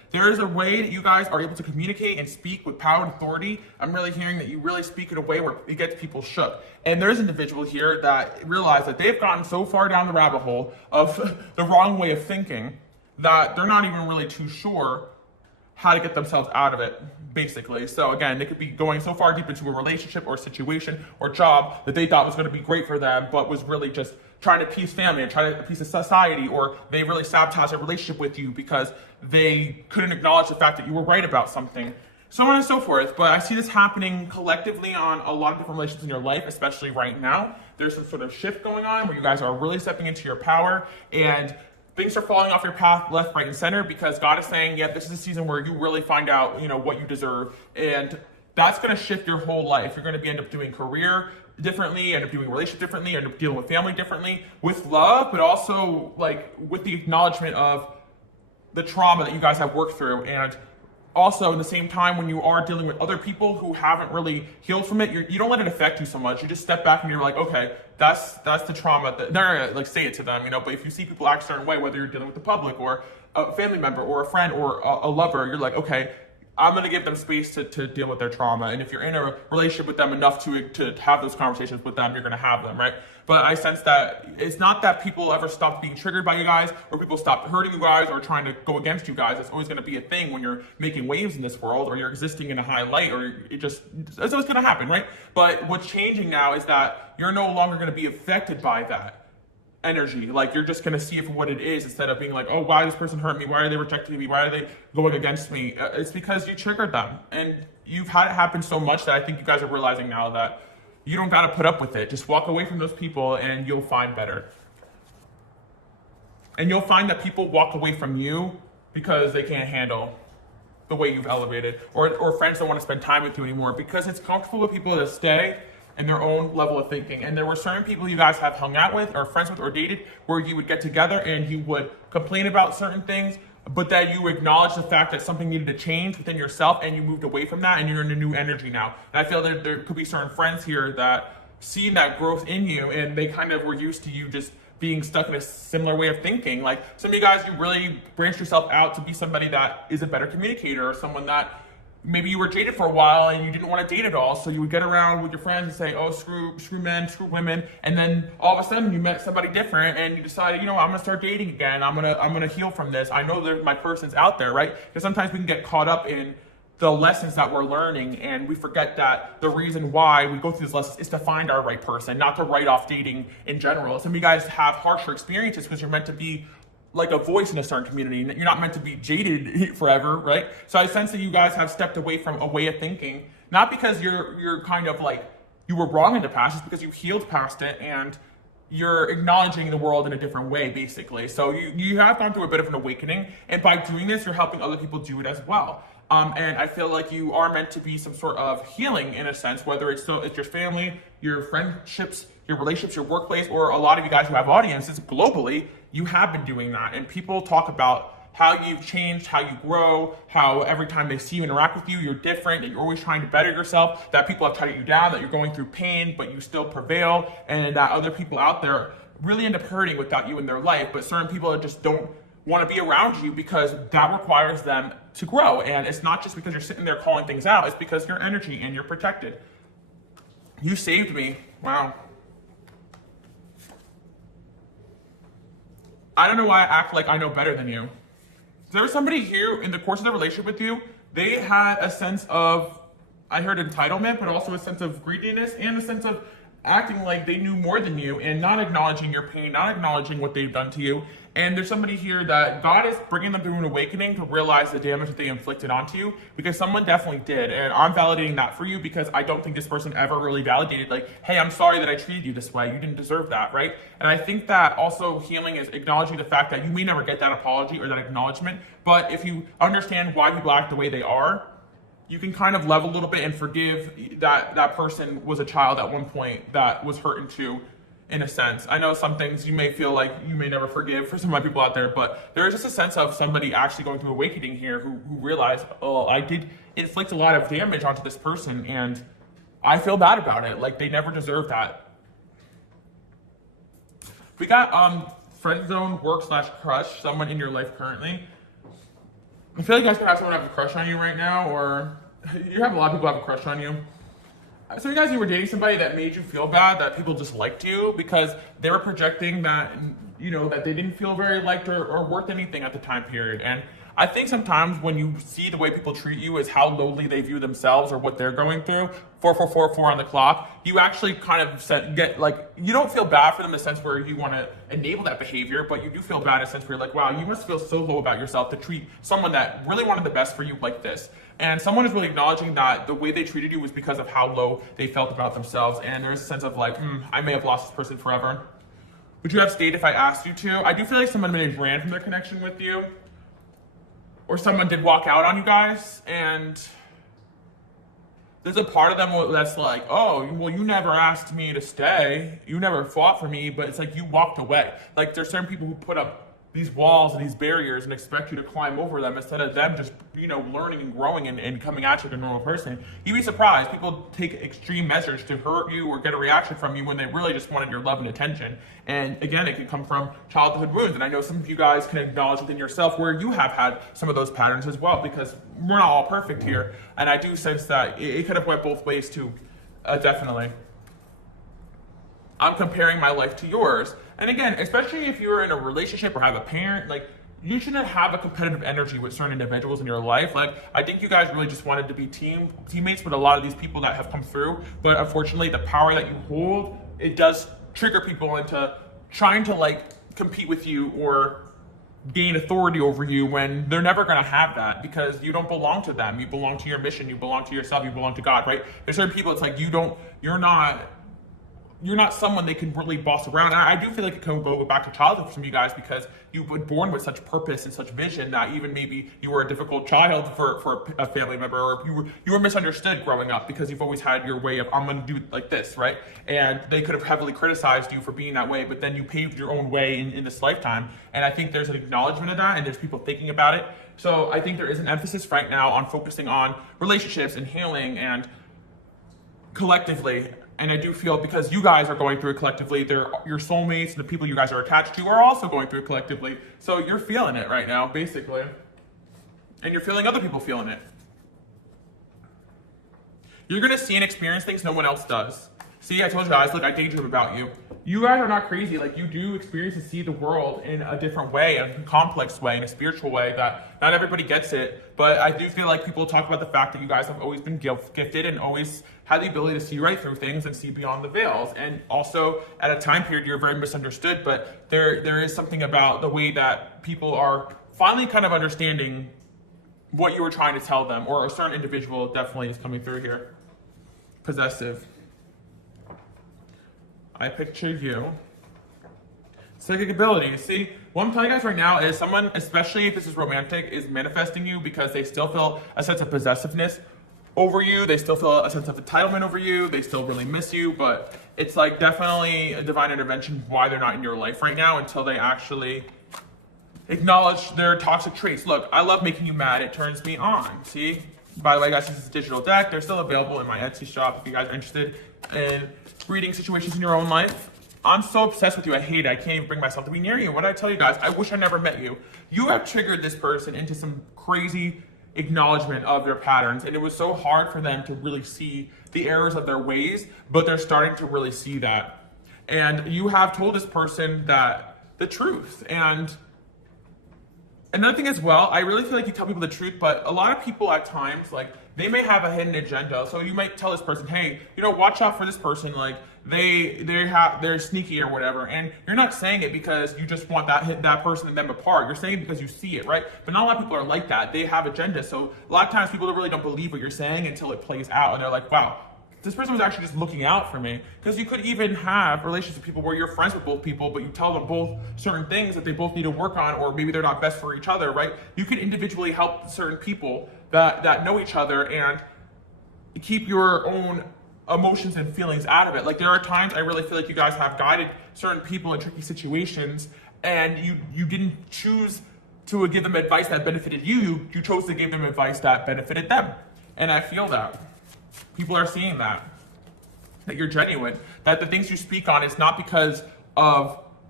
there is a way that you guys are able to communicate and speak with power and authority. I'm really hearing that you really speak in a way where it gets people shook. And there's an individual here that realized that they've gotten so far down the rabbit hole of the wrong way of thinking that they're not even really too sure how to get themselves out of it, basically. So again, they could be going so far deep into a relationship or situation or job that they thought was going to be great for them, but was really just trying to appease family and try to appease society, or they really sabotage a relationship with you because they couldn't acknowledge the fact that you were right about something, so on and so forth. But I see this happening collectively on a lot of different relationships in your life, especially right now. There's some sort of shift going on where you guys are really stepping into your power, and things are falling off your path left, right, and center, because God is saying, yeah, this is a season where you really find out, what you deserve. And that's going to shift your whole life. You're going to end up doing career differently, end up doing relationship differently, end up dealing with family differently, with love, but also like with the acknowledgement of the trauma that you guys have worked through. And also, in the same time, when you are dealing with other people who haven't really healed from it, you don't let it affect you so much. You just step back and you're like, okay, that's the trauma. Like say it to them, But if you see people act a certain way, whether you're dealing with the public or a family member or a friend or a lover, you're like, okay, I'm going to give them space to deal with their trauma. And if you're in a relationship with them enough to have those conversations with them, you're going to have them, right? But I sense that it's not that people ever stop being triggered by you guys, or people stop hurting you guys or trying to go against you guys. It's always going to be a thing when you're making waves in this world, or you're existing in a high light, or it's always going to happen, right? But what's changing now is that you're no longer going to be affected by that energy. Like, you're just going to see it for what it is, instead of being like, oh, why this person hurt me? Why are they rejecting me? Why are they going against me? It's because you triggered them, and you've had it happen so much that I think you guys are realizing now that you don't got to put up with it. Just walk away from those people and you'll find better. And you'll find that people walk away from you because they can't handle the way you've elevated, or friends don't want to spend time with you anymore because it's comfortable with people to stay in their own level of thinking. And there were certain people you guys have hung out with or friends with or dated where you would get together and you would complain about certain things, but that you acknowledge the fact that something needed to change within yourself, and you moved away from that, and you're in a new energy now. And I feel that there could be certain friends here that see that growth in you, and they kind of were used to you just being stuck in a similar way of thinking. Like, some of you guys, you really branched yourself out to be somebody that is a better communicator, or someone that maybe you were jaded for a while and you didn't want to date at all, so you would get around with your friends and say, oh, screw men, screw women, and then all of a sudden you met somebody different and you decided, I'm gonna start dating again. I'm gonna heal from this. I know that my person's out there, right? Because sometimes we can get caught up in the lessons that we're learning, and we forget that the reason why we go through these lessons is to find our right person, not to write off dating in general. Some of you guys have harsher experiences because you're meant to be like a voice in a certain community. You're not meant to be jaded forever, right? So I sense that you guys have stepped away from a way of thinking, not because you're kind of like, you were wrong in the past, it's because you healed past it and you're acknowledging the world in a different way, basically. So you have gone through a bit of an awakening, and by doing this, you're helping other people do it as well. And I feel like you are meant to be some sort of healing in a sense, whether it's your family, your friendships, your relationships, your workplace, or a lot of you guys who have audiences globally, you have been doing that. And people talk about how you've changed, how you grow, how every time they see you interact with you, you're different, that you're always trying to better yourself, that people have tried you down, that you're going through pain, but you still prevail, and that other people out there really end up hurting without you in their life. But certain people just don't want to be around you because that requires them to grow. And it's not just because you're sitting there calling things out, it's because your energy and you're protected. You saved me. Wow. I don't know why I act like I know better than you. There was somebody here in the course of the relationship with you, they had a sense of, I heard entitlement, but also a sense of greediness and a sense of acting like they knew more than you and not acknowledging your pain, not acknowledging what they've done to you. And there's somebody here that God is bringing them through an awakening to realize the damage that they inflicted onto you, because someone definitely did. And I'm validating that for you because I don't think this person ever really validated, like, hey, I'm sorry that I treated you this way. You didn't deserve that, right? And I think that also healing is acknowledging the fact that you may never get that apology or that acknowledgement, but if you understand why people act the way they are, you can kind of level a little bit and forgive that person was a child at one point that was hurt into, in a sense. I know some things you may feel like you may never forgive for some of my people out there, but there is just a sense of somebody actually going through awakening here who realized, oh, I did inflict a lot of damage onto this person and I feel bad about it. Like, they never deserved that. We got friend zone, work / crush, someone in your life currently. I feel like you guys could have someone have a crush on you right now, or you have a lot of people have a crush on you. So you guys, you were dating somebody that made you feel bad, that people just liked you because they were projecting that, you know, that they didn't feel very liked or worth anything at the time period. And I think sometimes when you see the way people treat you as how lowly they view themselves or what they're going through, 4444 on the clock, you actually kind of get like, you don't feel bad for them in the sense where you want to enable that behavior, but you do feel bad in a sense where you're like, wow, you must feel so low about yourself to treat someone that really wanted the best for you like this. And someone is really acknowledging that the way they treated you was because of how low they felt about themselves. And there's a sense of like, I may have lost this person forever. Would you have stayed if I asked you to? I do feel like someone maybe ran from their connection with you. Or someone did walk out on you guys, and there's a part of them that's like, oh, well, you never asked me to stay. You never fought for me, but it's like you walked away. Like there's certain people who put up these walls and these barriers and expect you to climb over them instead of them just, you know, learning and growing and coming at you like a normal person. You'd be surprised. People take extreme measures to hurt you or get a reaction from you when they really just wanted your love and attention. And again, it can come from childhood wounds. And I know some of you guys can acknowledge within yourself where you have had some of those patterns as well, because we're not all perfect here. And I do sense that it could have went both ways too, definitely. I'm comparing my life to yours. And again, especially if you're in a relationship or have a parent, like you shouldn't have a competitive energy with certain individuals in your life. Like I think you guys really just wanted to be teammates with a lot of these people that have come through. But unfortunately, the power that you hold, it does trigger people into trying to like compete with you or gain authority over you when they're never going to have that, because you don't belong to them. You belong to your mission. You belong to yourself. You belong to God, right? There's certain people, it's like you're not someone they can really boss around. And I do feel like it can go back to childhood for some of you guys, because you were born with such purpose and such vision that even maybe you were a difficult child for a family member, or you were misunderstood growing up because you've always had your way of, I'm going to do it like this, right? And they could have heavily criticized you for being that way, but then you paved your own way in this lifetime. And I think there's an acknowledgement of that, and there's people thinking about it. So I think there is an emphasis right now on focusing on relationships and healing and collectively. And I do feel, because you guys are going through it collectively, your soulmates and the people you guys are attached to are also going through it collectively. So you're feeling it right now, basically. And you're feeling other people feeling it. You're going to see and experience things no one else does. See, I told you guys, look, I daydream about you. You guys are not crazy. Like, you do experience and see the world in a different way, a complex way, in a spiritual way that not everybody gets it. But I do feel like people talk about the fact that you guys have always been gifted and always had the ability to see right through things and see beyond the veils. And also, at a time period, you're very misunderstood, but there is something about the way that people are finally kind of understanding what you were trying to tell them, or a certain individual definitely is coming through here. Possessive. I picture you. Psychic abilities. See, what I'm telling you guys right now is someone, especially if this is romantic, is manifesting you because they still feel a sense of possessiveness over you. They still feel a sense of entitlement over you. They still really miss you, but it's like definitely a divine intervention why they're not in your life right now until they actually acknowledge their toxic traits. Look, I love making you mad. It turns me on. See? By the way, guys, this is a digital deck. They're still available in my Etsy shop if you guys are interested in reading situations in your own life. I'm so obsessed with you. I hate it. I can't even bring myself to be near you. What did I tell you guys? I wish I never met you. You have triggered this person into some crazy acknowledgement of their patterns, and it was so hard for them to really see the errors of their ways, but they're starting to really see that. And you have told this person that the truth. And another thing as well, I really feel like you tell people the truth, but a lot of people at times, like, they may have a hidden agenda. So you might tell this person, hey, you know, watch out for this person. Like, they're sneaky or whatever. And you're not saying it because you just want that person and them apart. You're saying it because you see it, right? But not a lot of people are like that. They have agendas. So a lot of times people really don't believe what you're saying until it plays out. And they're like, wow, this person was actually just looking out for me. Because you could even have relationships with people where you're friends with both people, but you tell them both certain things that they both need to work on, or maybe they're not best for each other, right? You can individually help certain people that know each other and keep your own emotions and feelings out of it. Like, there are times I really feel like you guys have guided certain people in tricky situations, and you didn't choose to give them advice that benefited you. You chose to give them advice that benefited them. And I feel that. People are seeing that you're genuine, that the things you speak on is not because of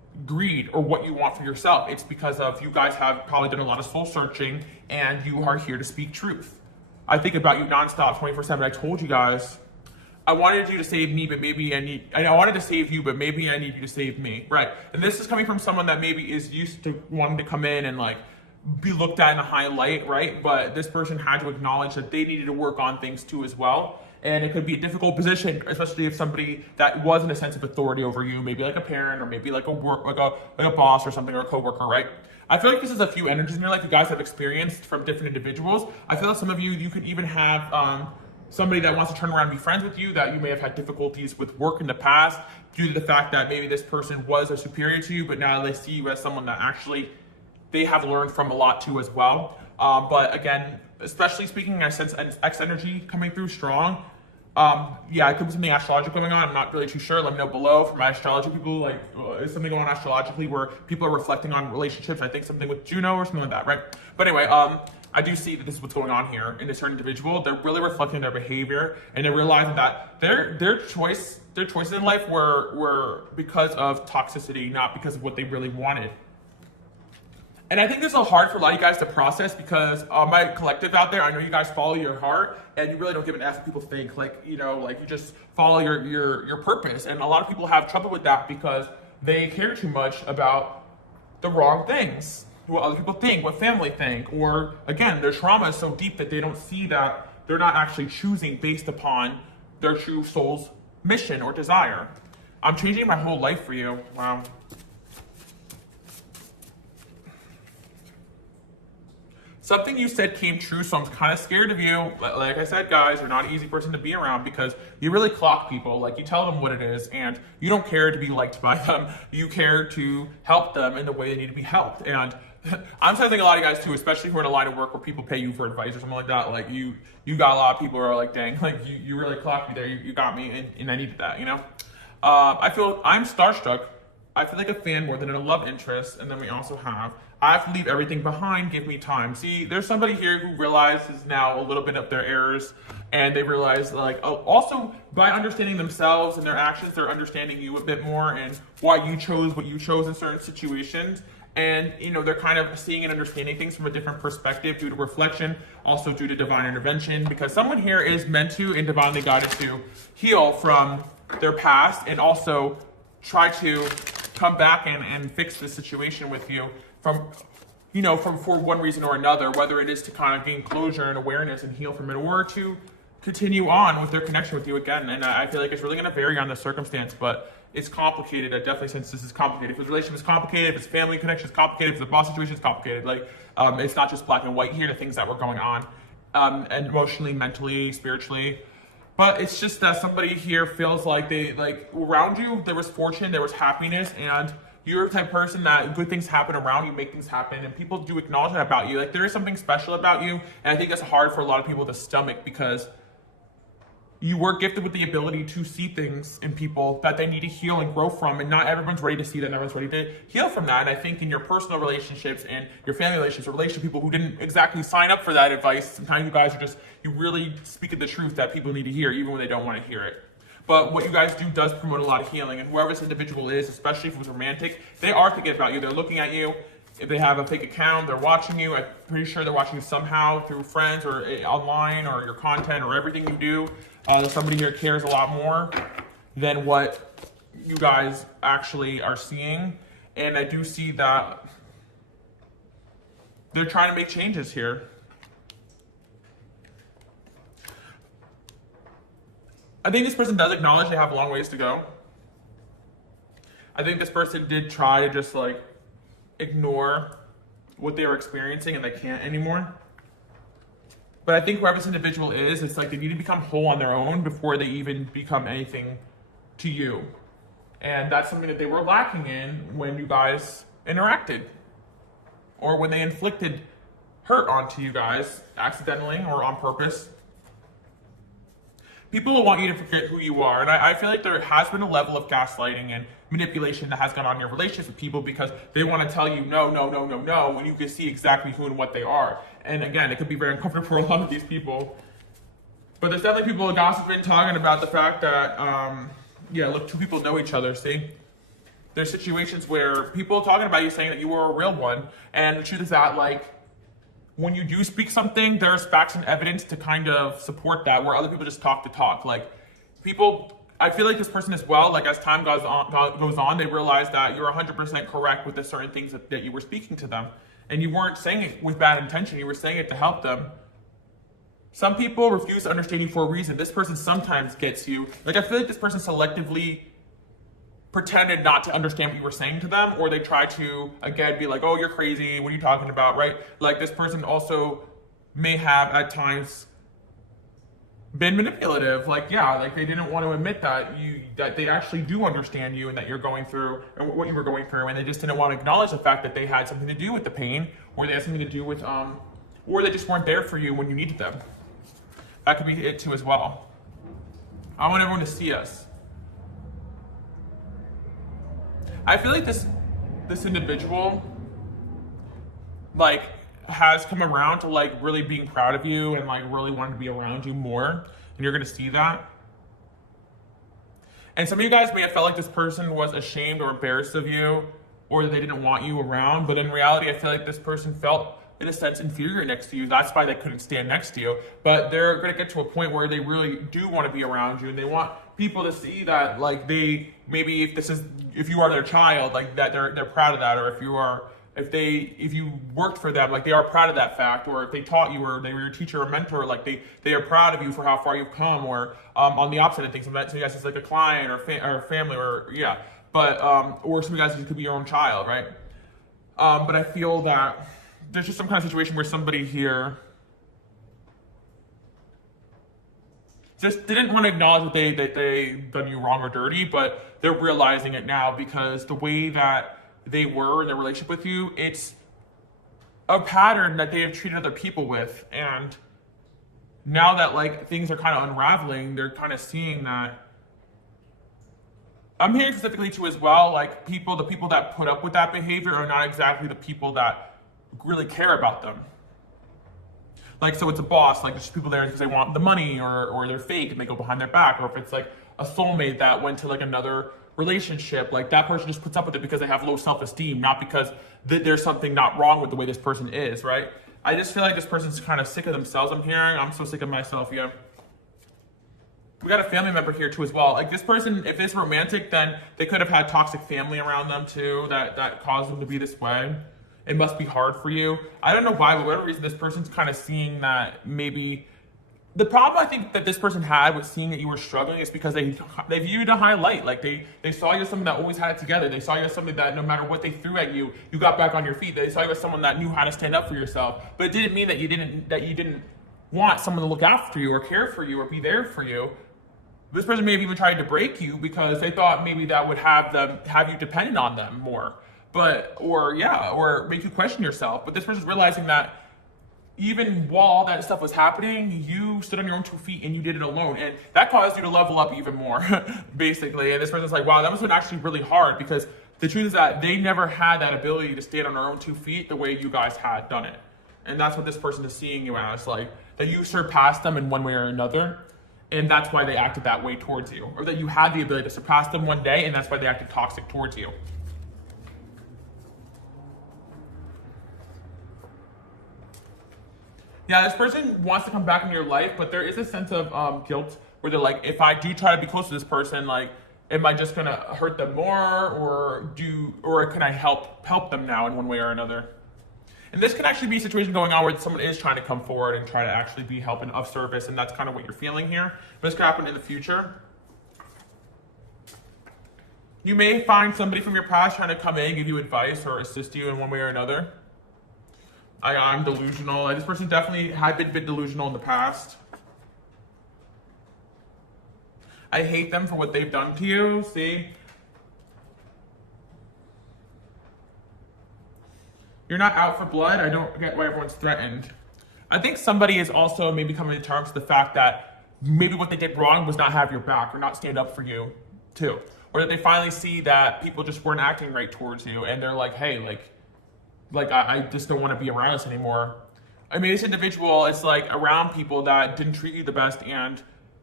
greed or what you want for yourself. It's because of you guys have probably done a lot of soul searching and you are here to speak truth. I think about you nonstop, 24/7. I told you guys, I wanted you to save me, but maybe I wanted to save you, but maybe I need you to save me, right? And this is coming from someone that maybe is used to wanting to come in and like be looked at in a high light, right? But this person had to acknowledge that they needed to work on things too as well. And it could be a difficult position, especially if somebody that was in a sense of authority over you, maybe like a parent or maybe like a boss or something, or a coworker, right? I feel like this is a few energies in your life you guys have experienced from different individuals. I feel like some of you could even have somebody that wants to turn around and be friends with you that you may have had difficulties with work in the past due to the fact that maybe this person was a superior to you, but now they see you as someone that actually they have learned from a lot too as well. But again, especially speaking, I sense X energy coming through strong. Yeah, it could be something astrological going on. I'm not really too sure. Let me know below for my astrology people. Like, is something going on astrologically where people are reflecting on relationships? I think something with Juno or something like that, right? But anyway, I do see that this is what's going on here in a certain individual. They're really reflecting their behavior, and they're realizing that their choices in life were because of toxicity, not because of what they really wanted. And I think this is hard for a lot of you guys to process because my collective out there, I know you guys follow your heart and you really don't give an F what people think. Like, you know, like you just follow your purpose. And a lot of people have trouble with that because they care too much about the wrong things, what other people think, what family think, or again, their trauma is so deep that they don't see that they're not actually choosing based upon their true soul's mission or desire. I'm changing my whole life for you. Wow. Something you said came true, so I'm kind of scared of you. Like I said, guys, you're not an easy person to be around because you really clock people. Like, you tell them what it is, and you don't care to be liked by them. You care to help them in the way they need to be helped. And I'm sensing a lot of you guys too, especially who are in a line of work where people pay you for advice or something like that. Like, you got a lot of people who are like, dang, like you really clocked me there. You got me, and I needed that, you know? I feel I'm starstruck. I feel like a fan more than a love interest. And then we also have, I have to leave everything behind, give me time. See, there's somebody here who realizes now a little bit of their errors, and they realize, like, oh, also by understanding themselves and their actions, they're understanding you a bit more and why you chose what you chose in certain situations. And, you know, they're kind of seeing and understanding things from a different perspective due to reflection, also due to divine intervention, because someone here is meant to and divinely guided to heal from their past and also try to come back and fix the situation with you from, you know, for one reason or another, whether it is to kind of gain closure and awareness and heal from it, or to continue on with their connection with you again. And I feel like it's really going to vary on the circumstance, but it's complicated. I definitely sense this is complicated. If his relationship is complicated, if his family connection is complicated, if the boss situation is complicated, like, it's not just black and white here, the things that were going on, and emotionally, mentally, spiritually. But it's just that somebody here feels like they, like, around you, there was fortune, there was happiness, and you're the type of person that good things happen around you, make things happen, and people do acknowledge that about you. Like, there is something special about you, and I think that's hard for a lot of people to stomach because you were gifted with the ability to see things in people that they need to heal and grow from, and not everyone's ready to see that, and everyone's ready to heal from that. And I think in your personal relationships and your family relationships, or relationships with people who didn't exactly sign up for that advice, sometimes you guys are just, you really speak of the truth that people need to hear, even when they don't want to hear it. But what you guys do does promote a lot of healing, and whoever this individual is, especially if it was romantic, they are thinking about you. They're looking at you. If they have a fake account, they're watching you. I'm pretty sure they're watching you somehow through friends or online or your content or everything you do. Somebody here cares a lot more than what you guys actually are seeing. And I do see that they're trying to make changes here. I think this person does acknowledge they have a long ways to go. I think this person did try to just like ignore what they were experiencing and they can't anymore. But I think whoever this individual is, it's like they need to become whole on their own before they even become anything to you. And that's something that they were lacking in when you guys interacted, or when they inflicted hurt onto you guys accidentally or on purpose. People will want you to forget who you are. And I feel like there has been a level of gaslighting and manipulation that has gone on in your relationships with people because they want to tell you no, when you can see exactly who and what they are. And again, it could be very uncomfortable for a lot of these people. But there's definitely people gossiping, talking about the fact that, yeah, look, two people know each other, see? there's situations where people talking about you saying that you were a real one, and the truth is that like when you do speak something, there's facts and evidence to kind of support that, where other people just talk to talk. Like people, I feel like this person as well, like as time goes on, they realize that you're 100% correct with the certain things that you were speaking to them. And you weren't saying it with bad intention, you were saying it to help them. Some people refuse to understand you for a reason. This person sometimes gets you. Like I feel like this person selectively pretended not to understand what you were saying to them, or they try to, again, be like, oh, you're crazy, what are you talking about, right? Like this person also may have at times been manipulative. Like, yeah, like they didn't want to admit that that they actually do understand you and that you're going through and what you were going through, and they just didn't want to acknowledge the fact that they had something to do with the pain, or they had something to do with, or they just weren't there for you when you needed them. That could be it too as well. I want everyone to see us. I feel like this individual like has come around to like really being proud of you and like really wanting to be around you more, and you're gonna see that. And some of you guys may have felt like this person was ashamed or embarrassed of you, or that they didn't want you around, but in reality I feel like this person felt in a sense inferior next to you. That's why they couldn't stand next to you. But they're gonna get to a point where they really do want to be around you, and they want people to see that like they, maybe if you are their child, like that they're proud of that, or if you worked for them, like they are proud of that fact, or if they taught you or they were your teacher or mentor, like they are proud of you for how far you've come, or on the opposite of things, sometimes you guys it's like a client or family, or yeah, but or some of you guys it could be your own child, right? But I feel that there's just some kind of situation where somebody here just didn't want to acknowledge that they done you wrong or dirty, but they're realizing it now because the way that they were in their relationship with you, it's a pattern that they have treated other people with. And now that like things are kind of unraveling, they're kind of seeing that. I'm hearing specifically too as well, like the people that put up with that behavior are not exactly the people that really care about them. Like, so it's a boss, like there's just people there because they want the money, or they're fake and they go behind their back, or if it's like a soulmate that went to like another relationship, like that person just puts up with it because they have low self-esteem, not because there's something not wrong with the way this person is, right? I just feel like this person's kind of sick of themselves. I'm hearing, I'm so sick of myself, yeah. We got a family member here too as well. Like this person, if it's romantic, then they could have had toxic family around them too, that caused them to be this way. It must be hard for you. I don't know why, but for whatever reason, this person's kind of seeing that maybe. The problem I think that this person had with seeing that you were struggling is because they viewed a highlight. Like they saw you as someone that always had it together. They saw you as somebody that no matter what they threw at you, you got back on your feet. They saw you as someone that knew how to stand up for yourself. But it didn't mean that you didn't want someone to look after you or care for you or be there for you. This person may have even tried to break you because they thought maybe that would have you dependent on them more. Or make you question yourself. But this person's realizing that even while that stuff was happening, you stood on your own 2 feet and you did it alone. And that caused you to level up even more, basically. And this person's like, wow, that must have been actually really hard, because the truth is that they never had that ability to stand on their own 2 feet the way you guys had done it. And that's what this person is seeing you as, like, that you surpassed them in one way or another. And that's why they acted that way towards you. Or that you had the ability to surpass them one day, and that's why they acted toxic towards you. Yeah, this person wants to come back into your life, but there is a sense of guilt where they're like, if I do try to be close to this person, like, am I just gonna hurt them more, or can I help them now in one way or another? And this could actually be a situation going on where someone is trying to come forward and try to actually be helping of service, and that's kind of what you're feeling here. But this could happen in the future. You may find somebody from your past trying to come in, give you advice, or assist you in one way or another. I'm delusional. This person definitely had been delusional in the past. I hate them for what they've done to you. See? You're not out for blood. I don't get why everyone's threatened. I think somebody is also maybe coming to terms with the fact that maybe what they did wrong was not have your back or not stand up for you too. Or that they finally see that people just weren't acting right towards you, and they're like, hey, I just don't want to be around us anymore. I mean, this individual is like around people that didn't treat you the best, and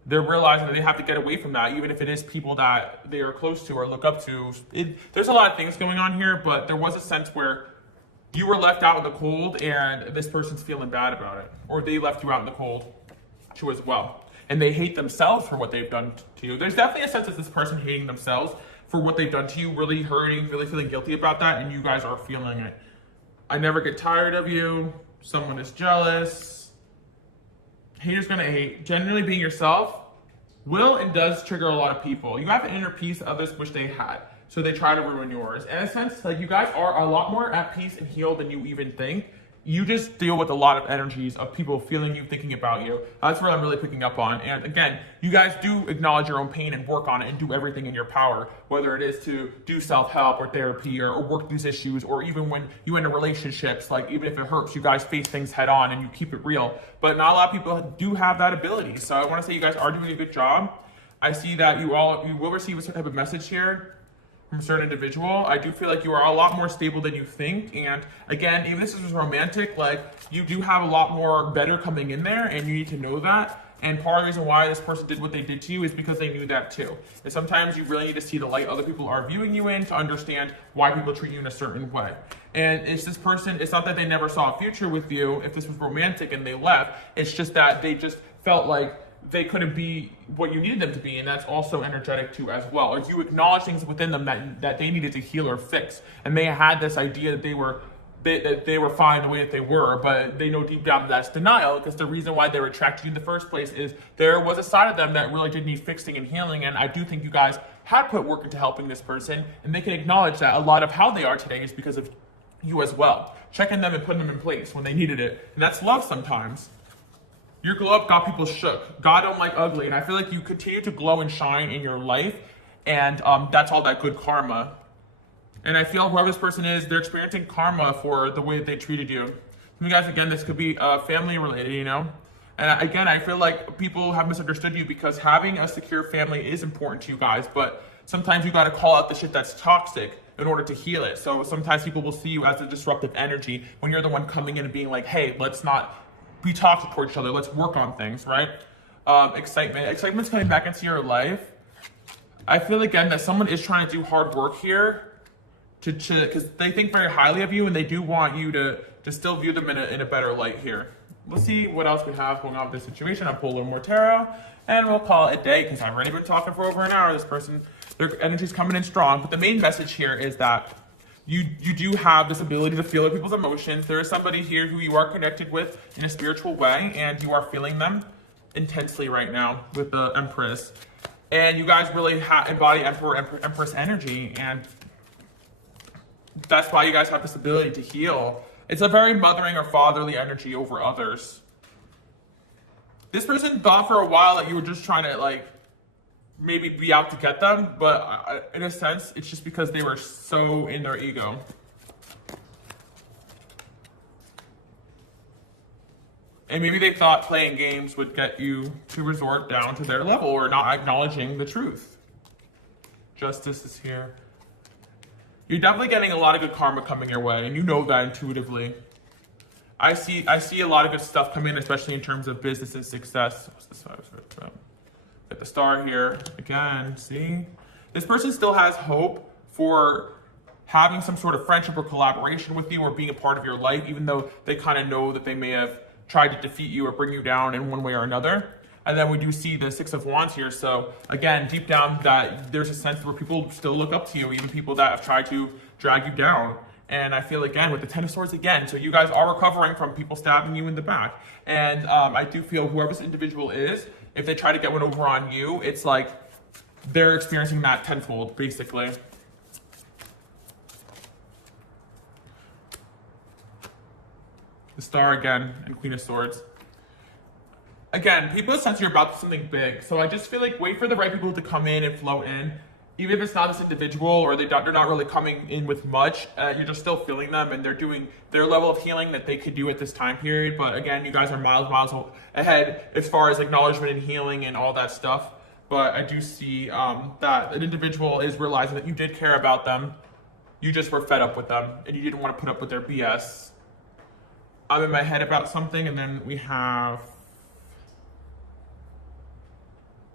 they're realizing that they have to get away from that, even if it is people that they are close to or look up to. There's a lot of things going on here, but there was a sense where you were left out in the cold and this person's feeling bad about it, or they left you out in the cold too as well. And they hate themselves for what they've done to you. There's definitely a sense of this person hating themselves for what they've done to you, really hurting, really feeling guilty about that, and you guys are feeling it. I never get tired of you. Someone is jealous. Haters gonna hate. Generally being yourself will and does trigger a lot of people. You have an inner peace others wish they had, so they try to ruin yours. In a sense, like, you guys are a lot more at peace and healed than you even think. You just deal with a lot of energies of people feeling you, thinking about you. That's what I'm really picking up on. And again, you guys do acknowledge your own pain and work on it and do everything in your power, whether it is to do self-help or therapy or work these issues, or even when you enter relationships, like, even if it hurts, you guys face things head on and you keep it real. But not a lot of people do have that ability. So I want to say you guys are doing a good job. I see that you will receive a certain type of message here from a certain individual. I do feel like you are a lot more stable than you think. And again, even if this is romantic, like, you do have a lot more better coming in there, and you need to know that. And part of the reason why this person did what they did to you is because they knew that too. And sometimes you really need to see the light other people are viewing you in to understand why people treat you in a certain way. And it's this person, it's not that they never saw a future with you if this was romantic and they left. It's just that they just felt like they couldn't be what you needed them to be, and that's also energetic too as well. Or you acknowledge things within them that they needed to heal or fix, and they had this idea that they were fine the way that they were, but they know deep down that that's denial, because the reason why they were attracted to you in the first place is there was a side of them that really did need fixing and healing. And I do think you guys had put work into helping this person, and they can acknowledge that a lot of how they are today is because of you as well, checking them and putting them in place when they needed it. And that's love sometimes. Your glow up got people shook. God don't like ugly. And I feel like you continue to glow and shine in your life. And that's all that good karma. And I feel whoever this person is, they're experiencing karma for the way that they treated you. You guys, again, this could be family related, you know? And again, I feel like people have misunderstood you, because having a secure family is important to you guys. But sometimes you got to call out the shit that's toxic in order to heal it. So sometimes people will see you as a disruptive energy when you're the one coming in and being like, hey, let's not be toxic towards each other. Let's work on things, right? Excitement. Excitement's coming back into your life. I feel again that someone is trying to do hard work here because they think very highly of you, and they do want you to still view them in a better light here. Let's see what else we have going on with this situation. I'll pull a little more tarot, and we'll call it a day, because I've already been talking for over an hour. This person, their energy's coming in strong. But the main message here is that you do have this ability to feel other people's emotions. There is somebody here who you are connected with in a spiritual way, and you are feeling them intensely right now with the Empress. And you guys really embody Empress energy, and that's why you guys have this ability to heal. It's a very mothering or fatherly energy over others. This person thought for a while that you were just trying to, like, maybe be out to get them, but in a sense, it's just because they were so in their ego. And maybe they thought playing games would get you to resort down to their level, or not acknowledging the truth. Justice is here. You're definitely getting a lot of good karma coming your way, and you know that intuitively. I see a lot of good stuff come in, especially in terms of business and success. What's this? Get the star here again. See, this person still has hope for having some sort of friendship or collaboration with you, or being a part of your life, even though they kind of know that they may have tried to defeat you or bring you down in one way or another. And then we do see the Six of Wands here. So again, deep down, that there's a sense where people still look up to you, even people that have tried to drag you down. And I feel, again, with the Ten of Swords again, so you guys are recovering from people stabbing you in the back. And I do feel whoever this individual is, if they try to get one over on you, it's like they're experiencing that tenfold, basically. The Star again, and Queen of Swords. Again, people sense you're about something big. So I just feel like wait for the right people to come in and flow in. Even if it's not this individual, or they're not really coming in with much, you're just still feeling them, and they're doing their level of healing that they could do at this time period. But again, you guys are miles ahead as far as acknowledgement and healing and all that stuff. But I do see that an individual is realizing that you did care about them. You just were fed up with them, and you didn't want to put up with their BS. I'm in my head about something, and then we have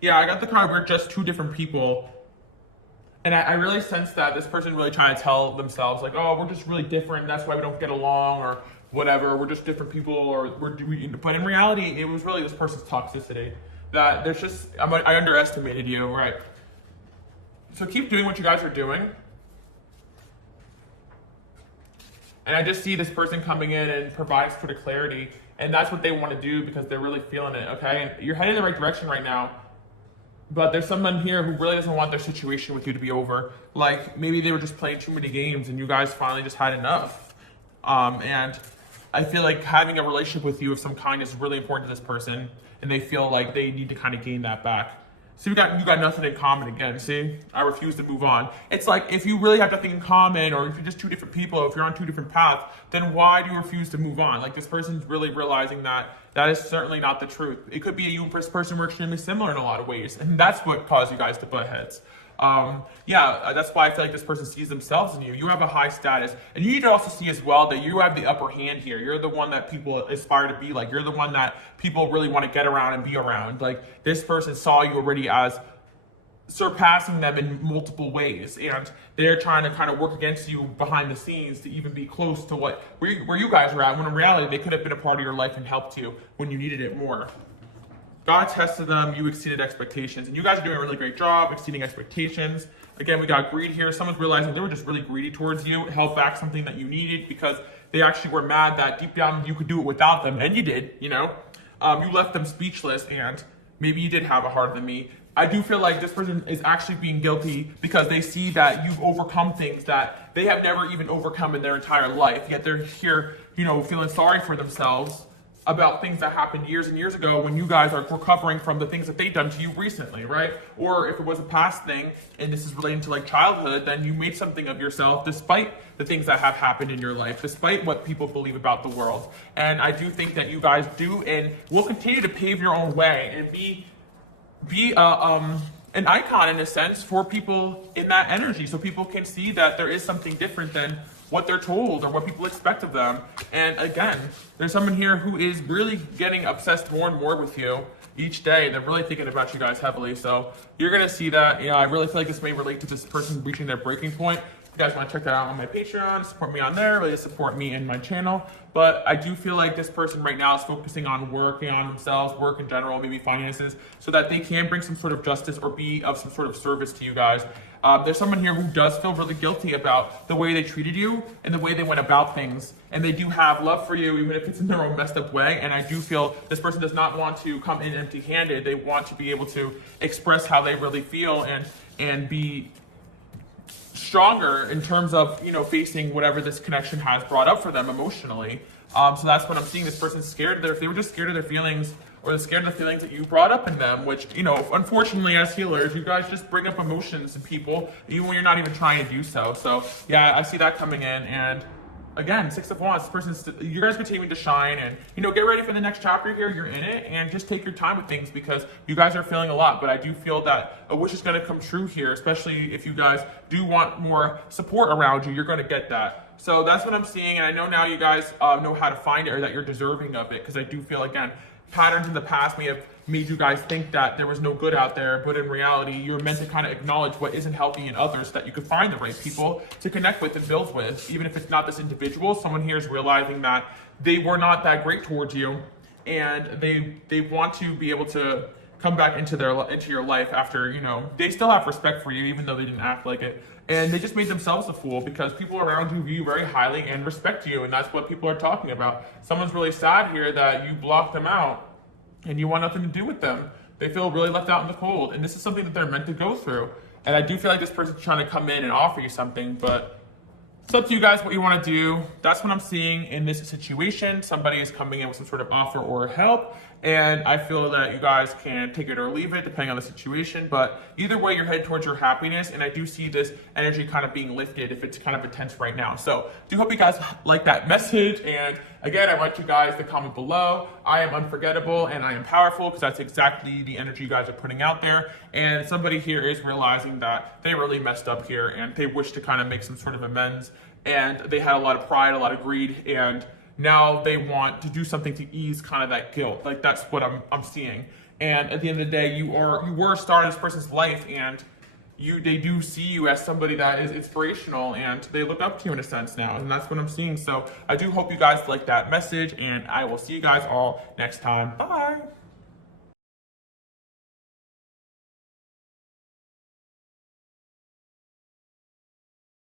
Yeah, I got the card we're just two different people. And I really sense that this person really trying to tell themselves, like, oh, we're just really different. That's why we don't get along, or whatever. We're just different people, or we're doing. But in reality, it was really this person's toxicity. That there's just, I underestimated you, right? So keep doing what you guys are doing. And I just see this person coming in and providing sort of clarity. And that's what they want to do because they're really feeling it, okay? And you're heading in the right direction right now. But there's someone here who really doesn't want their situation with you to be over. Like, maybe they were just playing too many games and you guys finally just had enough. And I feel like having a relationship with you of some kind is really important to this person. And they feel like they need to kind of gain that back. So you got nothing in common again, see? I refuse to move on. It's like, if you really have nothing in common, or if you're just two different people, if you're on two different paths, then why do you refuse to move on? Like, this person's really realizing that that is certainly not the truth. It could be you and this person were extremely similar in a lot of ways, and that's what caused you guys to butt heads. That's why I feel like this person sees themselves in you. You have a high status, and you need to also see as well that you have the upper hand here. You're the one that people aspire to be like. You're the one that people really want to get around and be around. Like, this person saw you already as surpassing them in multiple ways, and they're trying to kind of work against you behind the scenes to even be close to where you guys are at, when in reality they could have been a part of your life and helped you when you needed it more. God tested them, you exceeded expectations, and you guys are doing a really great job exceeding expectations. Again, we got greed here. Someone's realizing they were just really greedy towards you, held back something that you needed because they actually were mad that deep down you could do it without them, and you did, you know? You left them speechless, and maybe you did have a heart than me. I do feel like this person is actually being guilty because they see that you've overcome things that they have never even overcome in their entire life, yet they're here, feeling sorry for themselves about things that happened years and years ago when you guys are recovering from the things that they've done to you recently, right? Or if it was a past thing and this is relating to like childhood, then you made something of yourself despite the things that have happened in your life, despite what people believe about the world. And I do think that you guys do and will continue to pave your own way and be an icon in a sense for people in that energy, so people can see that there is something different than what they're told or what people expect of them. And again, there's someone here who is really getting obsessed more and more with you each day. They're really thinking about you guys heavily. So you're gonna see that. I really feel like this may relate to this person reaching their breaking point. If you guys want to check that out on my Patreon, support me on there, really support me and my channel. But I do feel like this person right now is focusing on working on themselves, work in general, maybe finances, so that they can bring some sort of justice or be of some sort of service to you guys. There's someone here who does feel really guilty about the way they treated you and the way they went about things. And they do have love for you, even if it's in their own messed up way. And I do feel this person does not want to come in empty-handed. They want to be able to express how they really feel and be stronger in terms of facing whatever this connection has brought up for them emotionally. So that's what I'm seeing. This person's scared if they were just scared of their feelings, or they're scared of the feelings that you brought up in them, which unfortunately as healers you guys just bring up emotions in people even when you're not even trying to do so. So yeah, I see that coming in. And again, 6 of Wands, this person's, you guys continuing to shine, and get ready for the next chapter here. You're in it, and just take your time with things because you guys are feeling a lot. But I do feel that a wish is going to come true here, especially if you guys do want more support around you. You're going to get that. So that's what I'm seeing, and I know now you guys know how to find it, or that you're deserving of it, because I do feel, again, patterns in the past may have made you guys think that there was no good out there, but in reality, you're meant to kind of acknowledge what isn't healthy in others so that you can find the right people to connect with and build with. Even if it's not this individual, someone here is realizing that they were not that great towards you, and they want to be able to come back into your life after, they still have respect for you, even though they didn't act like it. And they just made themselves a fool because people around you view you very highly and respect you, and that's what people are talking about. Someone's really sad here that you blocked them out and you want nothing to do with them. They feel really left out in the cold, and this is something that they're meant to go through. And I do feel like this person's trying to come in and offer you something, but it's up to you guys what you want to do. That's what I'm seeing in this situation. Somebody is coming in with some sort of offer or help, and I feel that you guys can take it or leave it depending on the situation. But either way, you're headed towards your happiness, and I do see this energy kind of being lifted if it's kind of intense right now. So do hope you guys like that message. And again, I want you guys to comment below. I am unforgettable and I am powerful, because that's exactly the energy you guys are putting out there. And somebody here is realizing that they really messed up here and they wish to kind of make some sort of amends. And they had a lot of pride, a lot of greed, and now they want to do something to ease kind of that guilt. Like, that's what I'm seeing. And at the end of the day, you were a star in this person's life, and they do see you as somebody that is inspirational, and they look up to you in a sense now, and that's what I'm seeing. So I do hope you guys like that message, and I will see you guys all next time. Bye.